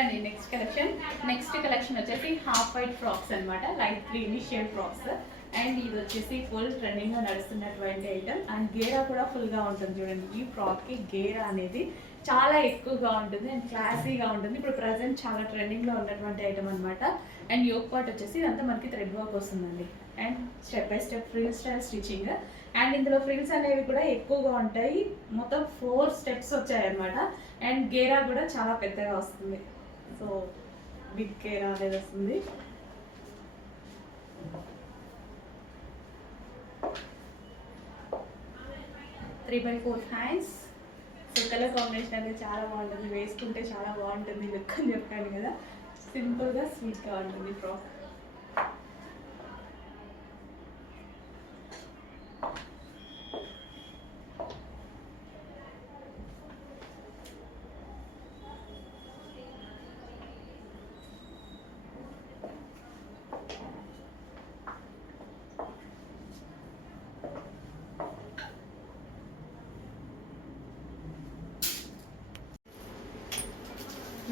అండి next collection వచ్చేసి half white frocks అనమాట, light green shade frocks. And ఇది వచ్చేసి ఫుల్ ట్రెండింగ్ గా నడుస్తున్నటువంటి ఐటమ్. అండ్ గేరా కూడా ఫుల్ గా ఉంటుంది చూడండి. ఈ ఫ్రాక్ కి గేరా అనేది చాలా ఎక్కువగా ఉంటుంది అండ్ క్లాసీగా ఉంటుంది. ఇప్పుడు ప్రజెంట్ చాలా ట్రెండింగ్ లో ఉన్నటువంటి ఐటమ్ అనమాట. అండ్ యోక్ పార్ట్ వచ్చేసి ఇదంతా మనకి థ్రెడ్ వర్క్ వస్తుందండి. And step by step frill style stitching. And ఇందులో ఫ్రిల్స్ అనేవి కూడా ఎక్కువగా ఉంటాయి. మొత్తం 4 స్టెప్స్ వచ్చాయన్నమాట. అండ్ గేరా కూడా చాలా పెద్దగా వస్తుంది. సో బిగ్ గేరా అనేది వస్తుంది. Three by 4 hands. So colour combination అనేది చాలా బాగుంటుంది, వేసుకుంటే చాలా బాగుంటుంది లుక్ అని చెప్పాను కదా. సింపుల్గా స్వీట్గా ఉంటుంది ఫ్రాక్.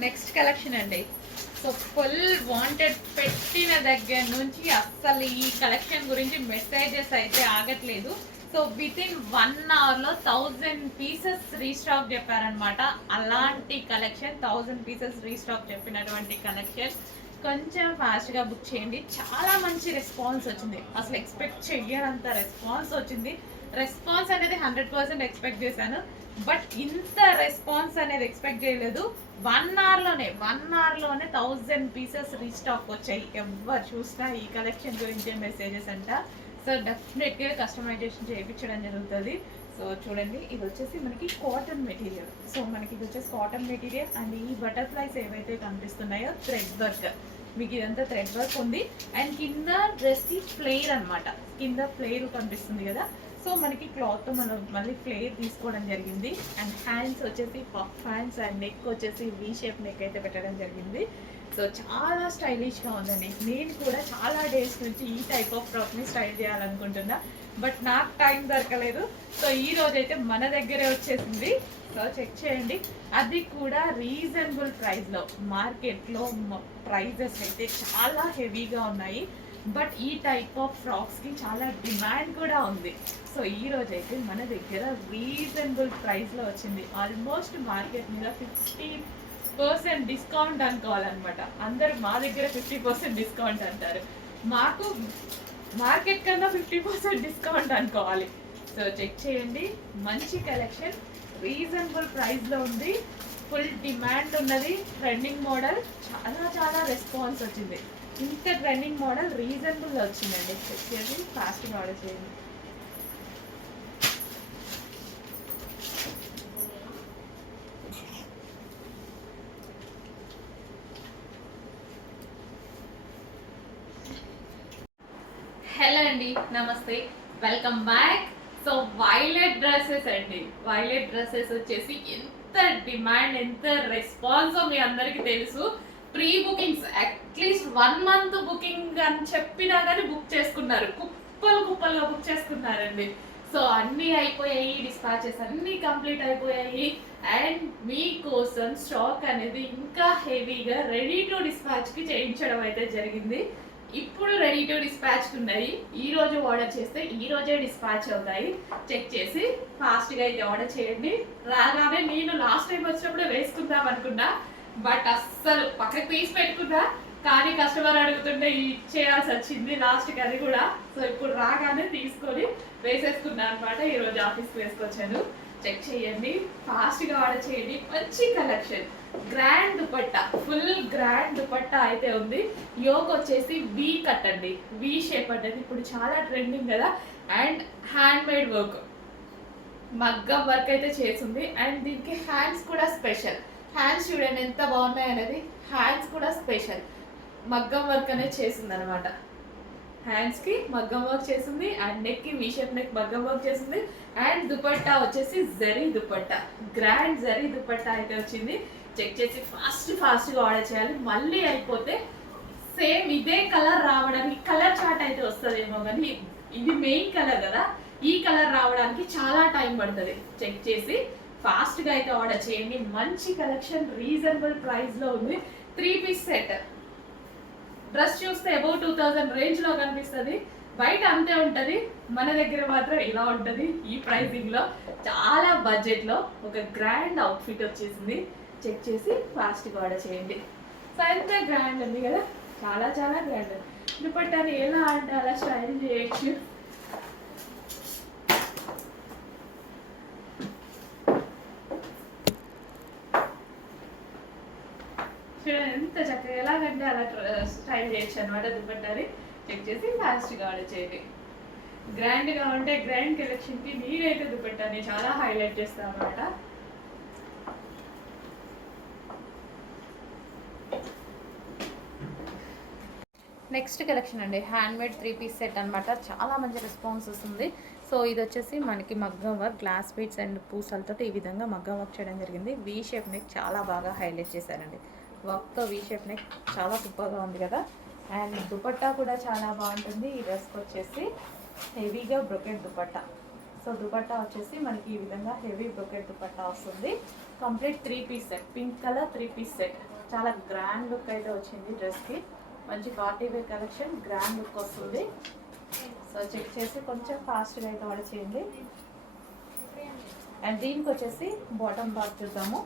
నెక్స్ట్ కలెక్షన్ అండి. సో ఫుల్ వాంటెడ్ పెట్టిన దగ్గర నుంచి అస్సలు ఈ కలెక్షన్ గురించి మెసేజెస్ అయితే ఆగట్లేదు. సో విత్ ఇన్ 1 అవర్లో 1000 పీసెస్ రీస్టాక్ చెప్పారనమాట. అలాంటి కలెక్షన్ 1000 పీసెస్ రీస్టాక్ చెప్పినటువంటి కలెక్షన్ కొంచెం ఫాస్ట్గా బుక్ చేయండి. చాలా మంచి రెస్పాన్స్ వచ్చింది, అసలు ఎక్స్పెక్ట్ చెయ్యనంత రెస్పాన్స్ వచ్చింది. రెస్పాన్స్ అనేది 100% ఎక్స్పెక్ట్ చేశాను, బట్ ఇంత రెస్పాన్స్ అనేది ఎక్స్పెక్ట్ చేయలేదు. 1 అవర్లోనే 1000 పీసెస్ రీస్టాక్ వచ్చాయి. ఎవరు చూసినా ఈ కలెక్షన్ గురించే మెసేజెస్ అంట. సో డెఫినెట్గా కస్టమైజేషన్ చేయించడం జరుగుతుంది. సో చూడండి, ఇది వచ్చేసి మనకి కాటన్ మెటీరియల్. సో మనకి ఇది వచ్చేసి కాటన్ మెటీరియల్. అండ్ ఈ బటర్ఫ్లైస్ ఏవైతే కనిపిస్తున్నాయో థ్రెడ్ వర్క్, మీకు ఇదంతా థ్రెడ్ వర్క్ ఉంది. అండ్ కింద డ్రెస్కి ఫ్లేర్ అనమాట, కింద ఫ్లేర్ కనిపిస్తుంది కదా. సో మనకి క్లాత్ మనం మళ్ళీ ఫ్లేర్ తీసుకోవడం జరిగింది. అండ్ హ్యాండ్స్ వచ్చేసి పఫ్ హ్యాండ్స్ అండ్ నెక్ వచ్చేసి వీ షేప్ నెక్ అయితే పెట్టడం జరిగింది. సో చాలా స్టైలిష్గా ఉందండి. నేను కూడా చాలా డేస్ నుంచి ఈ టైప్ ఆఫ్ ఫ్రాక్ని స్టైల్ చేయాలనుకుంటున్నా, బట్ నాకు టైం దొరకలేదు. సో ఈ రోజైతే మన దగ్గరే వచ్చేసింది. సో చెక్ చేయండి, అది కూడా రీజనబుల్ ప్రైస్లో. మార్కెట్లో ప్రైజెస్ అయితే చాలా హెవీగా ఉన్నాయి, బట్ ఈ టైప్ ఆఫ్ ఫ్రాక్స్కి చాలా డిమాండ్ కూడా ఉంది. సో ఈ రోజైతే మన దగ్గర రీజనబుల్ ప్రైస్లో వచ్చింది. ఆల్మోస్ట్ మార్కెట్ మీద 50% డిస్కౌంట్ అనుకోవాలన్నమాట. అందరూ మా దగ్గర 50% డిస్కౌంట్ అంటారు, మాకు మార్కెట్ కన్నా 50% డిస్కౌంట్ అనుకోవాలి. సో చెక్ చేయండి, మంచి కలెక్షన్ రీజనబుల్ ప్రైస్లో ఉంది. ఫుల్ డిమాండ్ ఉన్నది. ట్రెండింగ్ మోడల్ చాలా రెస్పాన్స్ వచ్చింది. ఇంకా ట్రెండింగ్ మోడల్ రీజనబుల్లో వచ్చిందండి. చెక్ చేసి ఫాస్ట్గా ఆర్డర్ చేయండి. హలో అండి, నమస్తే, welcome back. So violet dresses అండి. వైలెట్ డ్రెస్సెస్ వచ్చేసి ఎంత డిమాండ్, ఎంత రెస్పాన్సో మీ అందరికీ తెలుసు. Pre bookings at least 1 month booking అని చెప్పినా కానీ బుక్ చేసుకున్నారు, కుప్పలుగా బుక్ చేసుకున్నారండి. సో అన్నీ అయిపోయాయి, డిస్పాచెస్ అన్నీ కంప్లీట్ అయిపోయాయి. అండ్ మీకోసం స్టాక్ అనేది ఇంకా హెవీగా రెడీ టు డిస్పాచ్కి చేయించడం అయితే జరిగింది. ఇప్పుడు రెడీ టు డిస్పాచ్ ఉన్నాయి. ఈ రోజు ఆర్డర్ చేస్తే ఈ రోజే డిస్పాచ్ అవుతాయి. చెక్ చేసి ఫాస్ట్గా అయితే ఆర్డర్ చేయండి. రాగానే నేను లాస్ట్ టైం వచ్చినప్పుడే వేసుకుందాం అనుకున్నా, బట్ అస్సలు పక్కకు తీసి పెట్టుకున్నా, కానీ కస్టమర్ అడుగుతుంటే ఇచ్చేయాల్సి వచ్చింది లాస్ట్కి అది కూడా. సో ఇప్పుడు రాగానే తీసుకొని వేసేసుకున్నా అనమాట. ఈరోజు ఆఫీస్కి వేసుకొచ్చాను. చెక్ చేయండి, ఫాస్ట్గా ఆర్డర్ చేయండి. మంచి collection, grand dupatta, full grand dupatta అయితే ఉంది. యోక్ వచ్చేసి వీ కట్ అండి, వీ షేప్ అనేది ఇప్పుడు చాలా ట్రెండింగ్ కదా. అండ్ హ్యాండ్ మేడ్ వర్క్, మగ్గం వర్క్ అయితే చేసింది. అండ్ దీనికి హ్యాండ్స్ కూడా స్పెషల్. హ్యాండ్స్ చూడండి ఎంత బాగున్నాయి అనేది. హ్యాండ్స్ కూడా స్పెషల్ మగ్గం వర్క్ అనేది చేసింది అనమాట. హ్యాండ్స్కి మగ్గం వర్క్ చేసింది అండ్ నెక్కి వీ షేప్ నెక్ మగ్గం వర్క్ చేసింది. అండ్ దుపట్టా వచ్చేసి జరీ దుపట్టా, గ్రాండ్ జరీ దుపట్టా అయితే వచ్చింది. చెక్ చేసి ఫాస్ట్గా ఆర్డర్ చేయాలి. మళ్ళీ అయిపోతే సేమ్ ఇదే కలర్ రావడానికి కలర్ చార్ట్ అయితే వస్తుందేమో, కానీ ఇది మెయిన్ కలర్ కదా, ఈ కలర్ రావడానికి చాలా టైం పడుతుంది. చెక్ చేసి ఫాస్ట్గా అయితే ఆర్డర్ చేయండి. మంచి కలెక్షన్ రీజనబుల్ ప్రైస్లో ఉంది. 3 పీస్ సెట్. డ్రెస్ చూస్తే అబౌవ్ 2000 రేంజ్లో కనిపిస్తుంది, బయట అంతే ఉంటుంది, మన దగ్గర మాత్రం ఇలా ఉంటుంది. ఈ ప్రైసింగ్లో చాలా బడ్జెట్లో ఒక గ్రాండ్ అవుట్ఫిట్ వచ్చేసింది. చెక్ చేసి ఫాస్ట్గా ఆర్డర్ చేయండి. సో ఎంత గ్రాండ్ ఉంది కదా, చాలా చాలా గ్రాండ్. దుపట్టాని ఎలా అంటే అలా స్టైల్ చేయొచ్చు. చూడండి ఎంత చక్కగా, ఎలాగంటే అలా స్టైల్ చేయొచ్చు అనమాట. దుపట్టాని చెక్ చేసి ఫాస్ట్గా ఆర్డర్ చేయండి. గ్రాండ్గా ఉంటే గ్రాండ్ కలెక్షన్కి నేనైతే దుపట్టాని చాలా హైలైట్ చేస్తాను అనమాట. నెక్స్ట్ కలెక్షన్ అండి, హ్యాండ్మేడ్ 3 పీస్ సెట్ అనమాట. చాలా మంచి రెస్పాన్స్ వస్తుంది. సో ఇది వచ్చేసి మనకి మగ్గం వర్క్, గ్లాస్ బీడ్స్ అండ్ పూసలతో ఈ విధంగా మగ్గం వర్క్ చేయడం జరిగింది. వీ షేప్ నెక్ చాలా బాగా హైలైట్ చేశారండి. వర్క్తో వీ షేప్ నెక్ చాలా సూపర్గా ఉంది కదా. అండ్ దుపట్టా కూడా చాలా బాగుంటుంది. ఈ డ్రెస్కి వచ్చేసి హెవీగా బ్రొకెట్ దుపట్టా. సో దుపట్టా వచ్చేసి మనకి ఈ విధంగా హెవీ బ్రొకెట్ దుపట్టా వస్తుంది. Complete 3 piece set, pink colour 3 piece set. చాలా గ్రాండ్ లుక్ అయితే వచ్చింది డ్రెస్కి. మంచి party wear collection, grand look వస్తుంది. సో చెక్ చేసి కొంచెం ఫాస్ట్గా అయితే ఆర్డర్ చేయండి. అండ్ దీనికి వచ్చేసి బాటమ్ పార్ట్ చూద్దాము.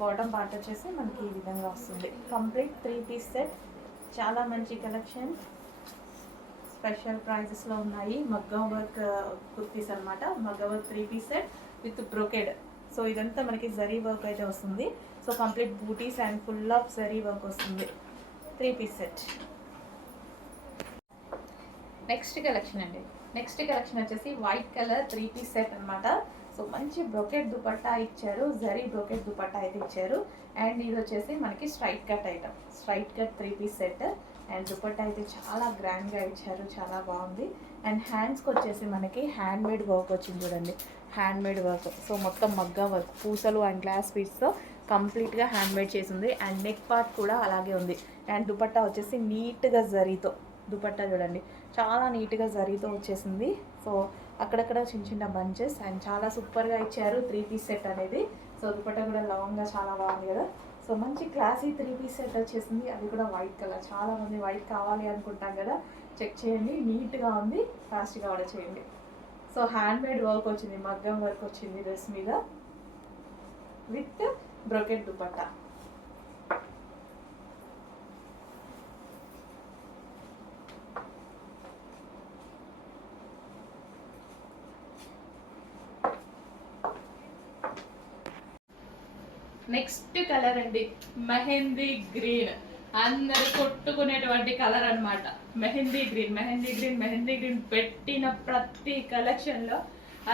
బాటమ్ పార్ట్ వచ్చేసి మనకి ఈ విధంగా వస్తుంది. కంప్లీట్ 3 పీస్ సెట్, చాలా మంచి కలెక్షన్. స్పెషల్ ప్రైజెస్లో ఉన్నాయి. మగ్గం వర్క్ కుర్తీస్ అనమాట. మగ్గం work 3 piece set with brocade. So ఇదంతా మనకి జరీ వర్క్ అయితే వస్తుంది. సో కంప్లీట్ బూటీస్ and full of zari work వస్తుంది. 3 పీస్ సెట్. నెక్స్ట్ కలెక్షన్ అండి, నెక్స్ట్ కలెక్షన్ వచ్చేసి వైట్ కలర్ 3 పీస్ సెట్ అనమాట. సో మంచి బ్రోకెట్ దుపట్టా ఇచ్చారు, జరీ బ్రోకెట్ దుపట్టా అయితే ఇచ్చారు. అండ్ ఇది వచ్చేసి మనకి straight cut item, straight cut 3 piece set. And dupatta అయితే చాలా గ్రాండ్గా ఇచ్చారు, చాలా బాగుంది. అండ్ హ్యాండ్స్కి వచ్చేసి మనకి హ్యాండ్మేడ్ వర్క్ వచ్చింది చూడండి, హ్యాండ్మేడ్ వర్క్. సో మొత్తం మగ్గ వర్క్, పూసలు అండ్ గ్లాస్ పీస్తో కంప్లీట్గా హ్యాండ్మేడ్ చేసింది. అండ్ నెక్ పార్ట్ కూడా అలాగే ఉంది. అండ్ దుపట్టా వచ్చేసి నీట్గా జరీతో, దుపట్టా చూడండి చాలా నీట్గా జరీతో వచ్చేసింది. సో అక్కడక్కడ చిన్న చిన్న బంచెస్ అండ్ చాలా సూపర్గా ఇచ్చారు 3 పీస్ సెట్ అనేది. సో దుపట్టా కూడా లాంగ్గా చాలా బాగుంది కదా. సో మంచి క్లాసీ 3 పీస్ సెట్ వచ్చేసింది. అది కూడా వైట్ కలర్. చాలామంది వైట్ కావాలి అనుకుంటాం కదా, చెక్ చేయండి, నీట్గా ఉంది. ఫాస్ట్గా ఆర్డర్ చేయండి. సో హ్యాండ్మేడ్ వర్క్ వచ్చింది, మగ్గం వర్క్ వచ్చింది డ్రెస్ మీద with brocade dupatta. Next colour అండి, మెహందీ గ్రీన్. అందరు కొట్టుకునేటువంటి కలర్ అనమాట. Mehndi green, mehndi green, mehndi green పెట్టిన ప్రతి కలెక్షన్లో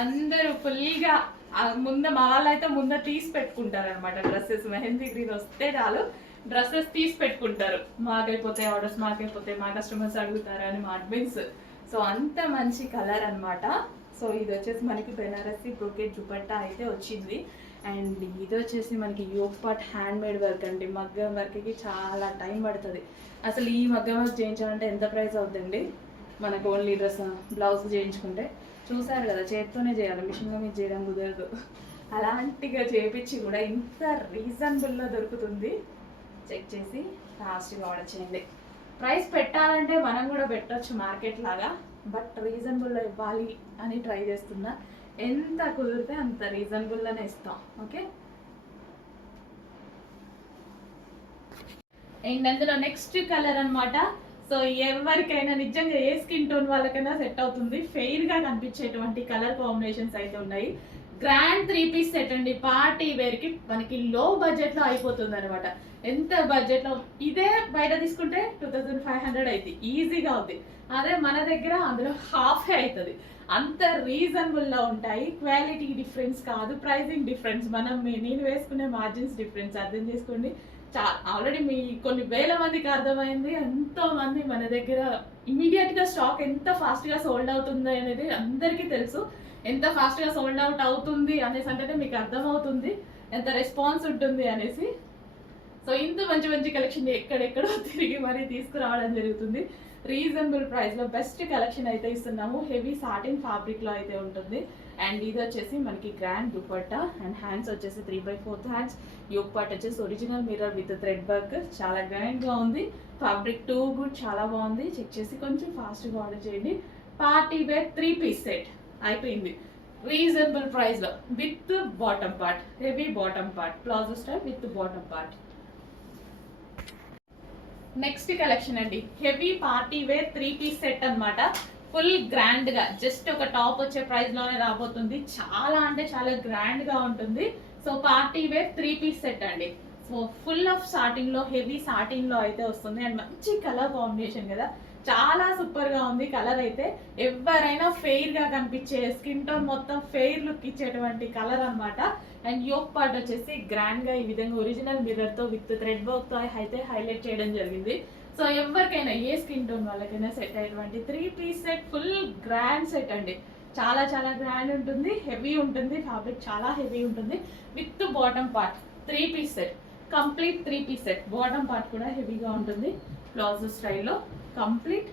అందరూ ఫుల్గా ముందు మా వాళ్ళైతే ముందు తీసి పెట్టుకుంటారు అనమాట డ్రెస్సెస్. మెహందీ గ్రీన్ వస్తే చాలు డ్రెస్సెస్ తీసి పెట్టుకుంటారు. మాకైపోతాయి ఆర్డర్స్, మాకైపోతాయి, మా కస్టమర్స్ అడుగుతారు అని మా అడ్మిన్స్. సో అంత మంచి కలర్ అనమాట. సో ఇది వచ్చేసి మనకి బెనారసి బ్రోకెట్ దుపట్టా అయితే వచ్చింది. అండ్ ఇది వచ్చేసి మనకి యోగ్ పార్ట్ హ్యాండ్మేడ్ వర్క్ అండి. మగ్గం వర్క్కి చాలా టైం పడుతుంది. అసలు ఈ మగ్గం వర్క్ చేయించాలంటే ఎంత ప్రైస్ అవుతుందండి మనకు? ఓన్లీ డ్రెస్ బ్లౌజ్ చేయించుకుంటే చూసారు కదా, చేతితోనే చేయాలి, మిషన్లో మీద చేయడం కుదరదు. అలాంటిగా చేయించి కూడా ఇంత రీజనబుల్లో దొరుకుతుంది. చెక్ చేసి ఫాస్ట్గా ఆర్డర్ చేయండి. ప్రైస్ పెట్టాలంటే మనం కూడా పెట్టచ్చు మార్కెట్ లాగా, బట్ రీజనబుల్లో ఇవ్వాలి అని ట్రై చేస్తున్నా. ఎంత కుదిరితే అంత రీజనబుల్లోనే ఇస్తాం. ఓకే. అండ్ అందులో నెక్స్ట్ కలర్ అనమాట. సో ఎవరికైనా నిజంగా ఏ స్కిన్ టోన్ వాళ్ళకైనా సెట్ అవుతుంది. ఫెయిర్గా కనిపించేటువంటి కలర్ కాంబినేషన్స్ అయితే ఉన్నాయి. గ్రాండ్ 3 పీస్ సెట్ అండి. పార్టీ వేర్కి మనకి లో బడ్జెట్లో అయిపోతుంది అనమాట. ఎంత బడ్జెట్లో, ఇదే బయట తీసుకుంటే 2500 అవుతుంది, ఈజీగా అవుతుంది. అదే మన దగ్గర అందులో హాఫే అవుతుంది. అంత రీజనబుల్లో ఉంటాయి. క్వాలిటీ డిఫరెన్స్ కాదు, ప్రైజింగ్ డిఫరెన్స్. నేను వేసుకునే మార్జిన్స్ డిఫరెన్స్ అర్థం చేసుకోండి. ఆల్రెడీ మీ కొన్ని వేల మందికి అర్థమైంది. ఎంతోమంది మన దగ్గర ఇమీడియట్గా స్టాక్ ఎంత ఫాస్ట్గా సోల్డ్ అవుతుంది అనేది అందరికీ తెలుసు. ఎంత ఫాస్ట్గా సోల్డ్ అవుట్ అవుతుంది అనేసి అంటే మీకు అర్థమవుతుంది ఎంత రెస్పాన్స్ ఉంటుంది అనేసి. సో ఇంత మంచి మంచి కలెక్షన్ ఎక్కడెక్కడో తిరిగి మరీ తీసుకురావడం జరుగుతుంది. రీజనబుల్ ప్రైస్లో బెస్ట్ కలెక్షన్ అయితే ఇస్తున్నాము. హెవీ సాటిన్ ఫ్యాబ్రిక్లో అయితే ఉంటుంది. అండ్ ఇది వచ్చేసి మనకి గ్రాండ్ దుపట్టా అండ్ హ్యాండ్స్ వచ్చేసి 3/4 హ్యాండ్స్. యోక్ పార్ట్ వచ్చేసి original mirror with thread work, చాలా గ్రాండ్గా ఉంది. ఫ్యాబ్రిక్ టూ గుడ్, చాలా బాగుంది. చెక్ చేసి కొంచెం ఫాస్ట్గా ఆర్డర్ చేయండి. పార్టీ వేర్ 3-piece సెట్ అయిపోయింది రీజనబుల్ ప్రైస్లో with bottom part, heavy bottom part, palazzo style with bottom part. Next collection అండి, heavy party wear 3-piece set అనమాట. ఫుల్ గ్రాండ్ గా జస్ట్ ఒక టాప్ వచ్చే ప్రైస్ లోనే రాబోతుంది. చాలా అంటే చాలా గ్రాండ్ గా ఉంటుంది. So party wear 3-piece set అండి. సో ఫుల్ ఆఫ్ సాటిన్ లో, హెవీ సాటిన్ లో అయితే వస్తుంది. అండ్ మంచి కలర్ కాంబినేషన్ కదా, చాలా సూపర్ గా ఉంది కలర్ అయితే. ఎవరైనా ఫెయిర్ గా కనిపించే, స్కిన్ టోన్ మొత్తం ఫెయిర్ లుక్ ఇచ్చేటువంటి కలర్ అనమాట. అండ్ యోక్ పార్ట్ వచ్చేసి గ్రాండ్ గా ఈ విధంగా ఒరిజినల్ మిర్రర్ తో విత్ థ్రెడ్ వర్క్ తో అయితే హైలైట్ చేయడం జరిగింది. సో ఎవరికైనా ఏ స్కిన్ టోన్ వాళ్ళకైనా సెట్ అయ్యేటువంటి 3-piece set, full grand set అండి. చాలా చాలా గ్రాండ్ ఉంటుంది, హెవీ ఉంటుంది, ఫ్యాబ్రిక్ చాలా హెవీ ఉంటుంది. With bottom part 3-piece set, complete 3-piece set. Bottom part కూడా హెవీగా ఉంటుంది, ప్లాజో స్టైల్లో కంప్లీట్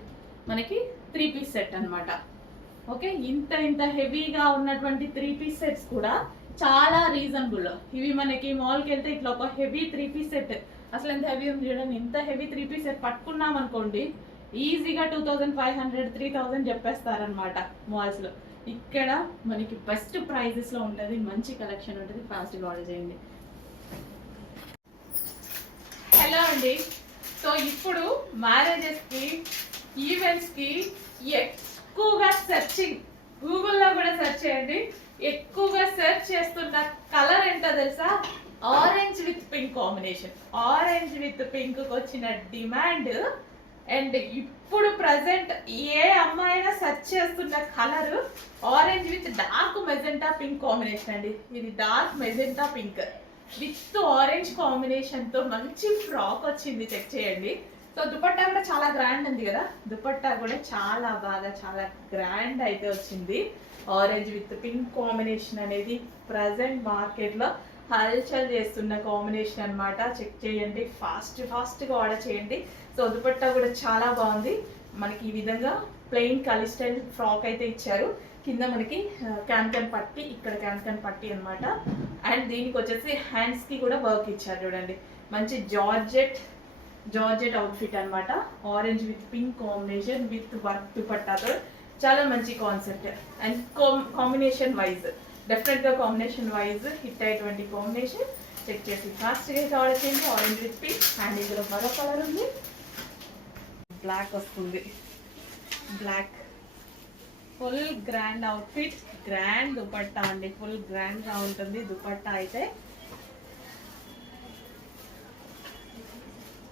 మనకి 3-piece సెట్ అనమాట. ఓకే, ఇంత హెవీగా ఉన్నటువంటి 3-piece సెట్స్ కూడా చాలా రీజనబుల్. ఇవి మనకి మాల్కి వెళ్తే ఇట్లా ఒక హెవీ 3-piece సెట్, అసలు ఎంత హెవీ ఉంది చూడండి. ఇంత హెవీ 3-piece సెట్ పట్టుకున్నాం అనుకోండి, ఈజీగా 2500, 3000 చెప్పేస్తారనమాట మాల్స్లో. ఇక్కడ మనకి బెస్ట్ ప్రైజెస్లో ఉంటుంది, మంచి కలెక్షన్ ఉంటుంది. ఫాస్ట్గా ఆర్డర్ చేయండి. హలో అండి, సో ఇప్పుడు మ్యారేజెస్కి, ఈవెంట్స్కి ఎక్కువగా సెర్చింగ్, గూగుల్లో కూడా సెర్చ్ చేయండి, ఎక్కువగా సెర్చ్ చేస్తున్న కలర్ ఏంటో తెలుసా? Orange with pink combination. Orange with pink వచ్చిన డిమాండ్. అండ్ ఇప్పుడు ప్రజెంట్ ఏ అమ్మాయి అయినా సెర్చ్ చేస్తున్న colour orange with dark magenta pink combination అండి. ఇది dark magenta pink with orange combination తో మంచి ఫ్రాక్ వచ్చింది, చెక్ చేయండి. సో దుపట్టా కూడా చాలా గ్రాండ్ ఉంది కదా, దుపట్టా కూడా చాలా బాగా చాలా గ్రాండ్ అయితే వచ్చింది. ఆరెంజ్ విత్ పింక్ కాంబినేషన్ అనేది ప్రజెంట్ మార్కెట్లో హల్చల్ చేస్తున్న కాంబినేషన్ అనమాట. చెక్ చేయండి, ఫాస్ట్గా ఆర్డర్ చేయండి. సో దుపట్టా కూడా చాలా బాగుంది. మనకి ఈ విధంగా ప్లెయిన్ కలీ స్టైల్ ఫ్రాక్ అయితే ఇచ్చారు. కింద మనకి క్యాన్ పట్టి, ఇక్కడ క్యాన్ పట్టి అనమాట. అండ్ దీనికి వచ్చేసి హ్యాండ్స్కి కూడా వర్క్ ఇచ్చారు చూడండి. మంచి జార్జెట్ అవుట్ఫిట్ అనమాట. Orange with pink combination with work దుపట్టాతో చాలా మంచి కాన్సెప్ట్. అండ్ కాంబినేషన్ వైజ్ డెఫినెట్గా కాంబినేషన్ వైజ్ హిట్ అయ్యేటువంటి కాంబినేషన్. చెక్ చేసి ఫాస్ట్గా ఆర్డర్ చేయండి. Orange with pink. అండ్ ఇందులో మరో కలర్ ఉంది, బ్లాక్ వస్తుంది. Black full grand outfit, grand dupatta అండి. ఫుల్ గ్రాండ్గా ఉంటుంది దుపట్టా అయితే.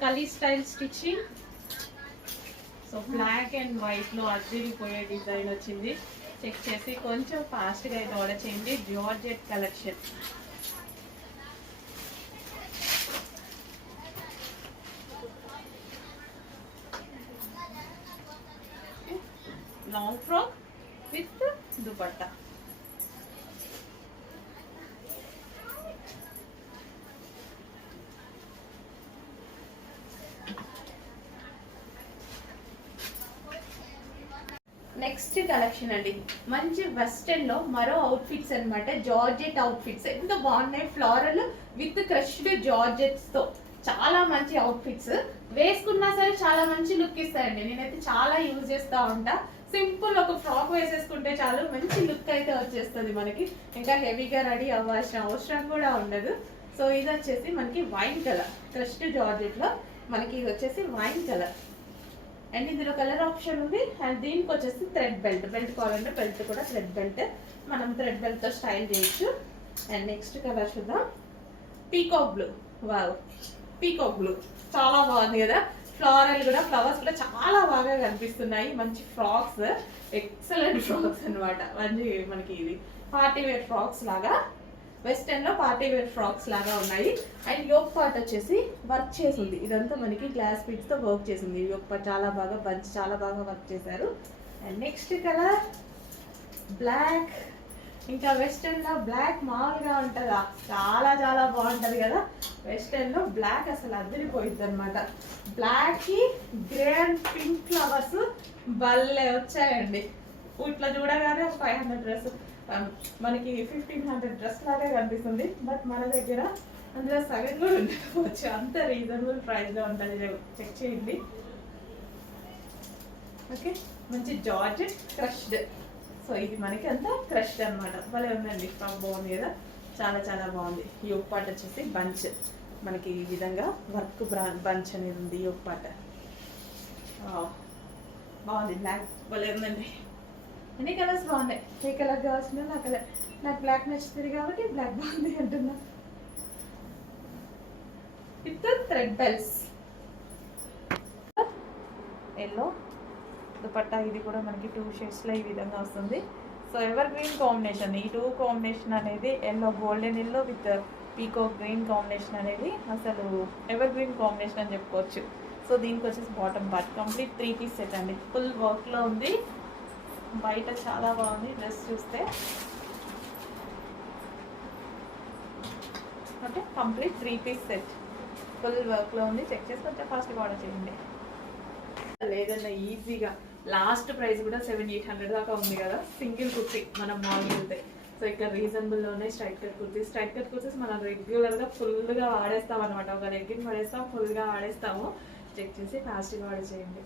Kali style stitching. So black and వైట్లో అదిరిపోయే డిజైన్ వచ్చింది. చెక్ చేసి కొంచెం ఫాస్ట్గా అయితే ఆర్డర్ చేయండి. Georgette collection. Long frock with dupatta. Next collection అండి, మంచి వెస్టర్న్ లో మరో అవుట్ఫిట్స్ అనమాట. జార్జెట్ అవుట్ఫిట్స్ ఎంత బాగున్నాయి, ఫ్లోరల్ విత్ క్రష్డ్ జార్జెట్స్ తో చాలా మంచి అవుట్ఫిట్స్. వేసుకున్నా సరే చాలా మంచి లుక్ ఇస్తాయండి. నేనైతే చాలా యూజ్ చేస్తూ ఉంటా. సింపుల్ ఒక ఫ్రాక్ వేసేసుకుంటే చాలు, మంచి లుక్ అయితే వచ్చేస్తుంది మనకి. ఇంకా హెవీగా రెడీ అవ్వాల్సిన అవసరం కూడా ఉండదు. సో ఇది వచ్చేసి మనకి వైన్ కలర్, క్రష్డ్ జార్జెట్ లో మనకి ఇది వచ్చేసి వైన్ కలర్. అండ్ ఇందులో కలర్ ఆప్షన్ ఉంది. అండ్ దీనికి వచ్చేసి థ్రెడ్ బెల్ట్ కావాలంటే బెల్ట్ కూడా థ్రెడ్ బెల్ట్, మనం థ్రెడ్ బెల్ట్తో స్టైల్ చేయొచ్చు. అండ్ నెక్స్ట్ కలర్ చూద్దాం, peacock blue. Wow, peacock blue చాలా బాగుంది కదా. ఫ్లోరల్ కూడా, ఫ్లవర్స్ కూడా చాలా బాగా కనిపిస్తున్నాయి. మంచి ఫ్రాక్స్, ఎక్సలెంట్ ఫ్రాక్స్ అనమాట. మంచి మనకి ఇది పార్టీ వేర్ ఫ్రాక్స్ లాగా, వెస్టర్న్ లో పార్టీ వేర్ ఫ్రాక్స్ లాగా ఉన్నాయి. అండ్ యోక్ పార్ట్ వచ్చేసి వర్క్ చేసింది. ఇదంతా మనకి గ్లాస్ బీడ్స్ తో వర్క్ చేసింది. యోక్ పార్ట్ చాలా బాగా బంచ్, చాలా బాగా వర్క్ చేశారు. And next colour black. ఇంకా వెస్టర్న్ లో బ్లాక్ మామూలుగా ఉంటుందా, చాలా చాలా బాగుంటది కదా. వెస్టర్న్ లో బ్లాక్ అసలు అదిరిపోయింది అనమాట. బ్లాక్ కి గ్రే అండ్ పింక్ ఫ్లవర్స్ భలే వచ్చాయండి. ఇట్లా చూడగానే 500 డ్రెస్ మనకి 1500 డ్రెస్ లాగా కనిపిస్తుంది, బట్ మన దగ్గర అందులో సగం కూడా ఉండకపోవచ్చు, అంత రీజనబుల్ ప్రైస్లో ఉంటుంది. చెక్ చేయండి. ఓకే, మంచి జార్జెట్ క్రష్డ్. సో ఇది మనకి అంతా క్రష్డ్ అనమాట. భలే ఉందండి, టాప్ బాగుంది కదా, చాలా చాలా బాగుంది. యోగ్ పార్ట్ వచ్చేసి బంచ్, మనకి ఈ విధంగా వర్క్ బంచ్ అనేది ఉంది. యోగ్ పార్ట్ బాగుంది, బ్లాక్ భలే ఉందండి. అన్ని కలర్స్ బాగున్నాయి, ఏ కలర్ కావాల్సిన నా కలర్. నాకు బ్లాక్ నచ్చుతుంది కాబట్టి బ్లాక్ బాగుంది అంటున్నా. With thread bells, yellow dupatta. ఇది కూడా మనకి 2 షేడ్స్లో ఈ విధంగా వస్తుంది. సో ఎవర్ గ్రీన్ కాంబినేషన్, ఈ 2 కాంబినేషన్ అనేది yellow, golden yellow with peacock green combination అనేది అసలు ఎవర్ గ్రీన్ కాంబినేషన్ అని చెప్పుకోవచ్చు. సో దీనికి వచ్చేసి bottom part complete 3 piece set అండి, ఫుల్ వర్క్లో ఉంది. బయట చాలా బాగుంది డ్రెస్ చూస్తే. అంటే కంప్లీట్ 3 పీస్ సెట్, ఫుల్ వర్క్లో ఉంది. చెక్ చేసి కొంచెం ఫాస్ట్గా ఆర్డర్ చేయండి. లేదన్నా ఈజీగా లాస్ట్ ప్రైస్ కూడా 700-800 దాకా ఉంది కదా సింగిల్ కుర్తీ మనం మాల్కి వెళ్తే. సో ఇక్కడ రీజనబుల్లోనే స్ట్రైట్ కట్ కుర్తీస్ మనం రెగ్యులర్గా ఫుల్గా వాడేస్తాం అనమాట. ఒక లెగ్గిన్ పడేస్తాం, ఫుల్గా వాడేస్తాము. చెక్ చేసి ఫాస్ట్గా ఆర్డర్ చేయండి.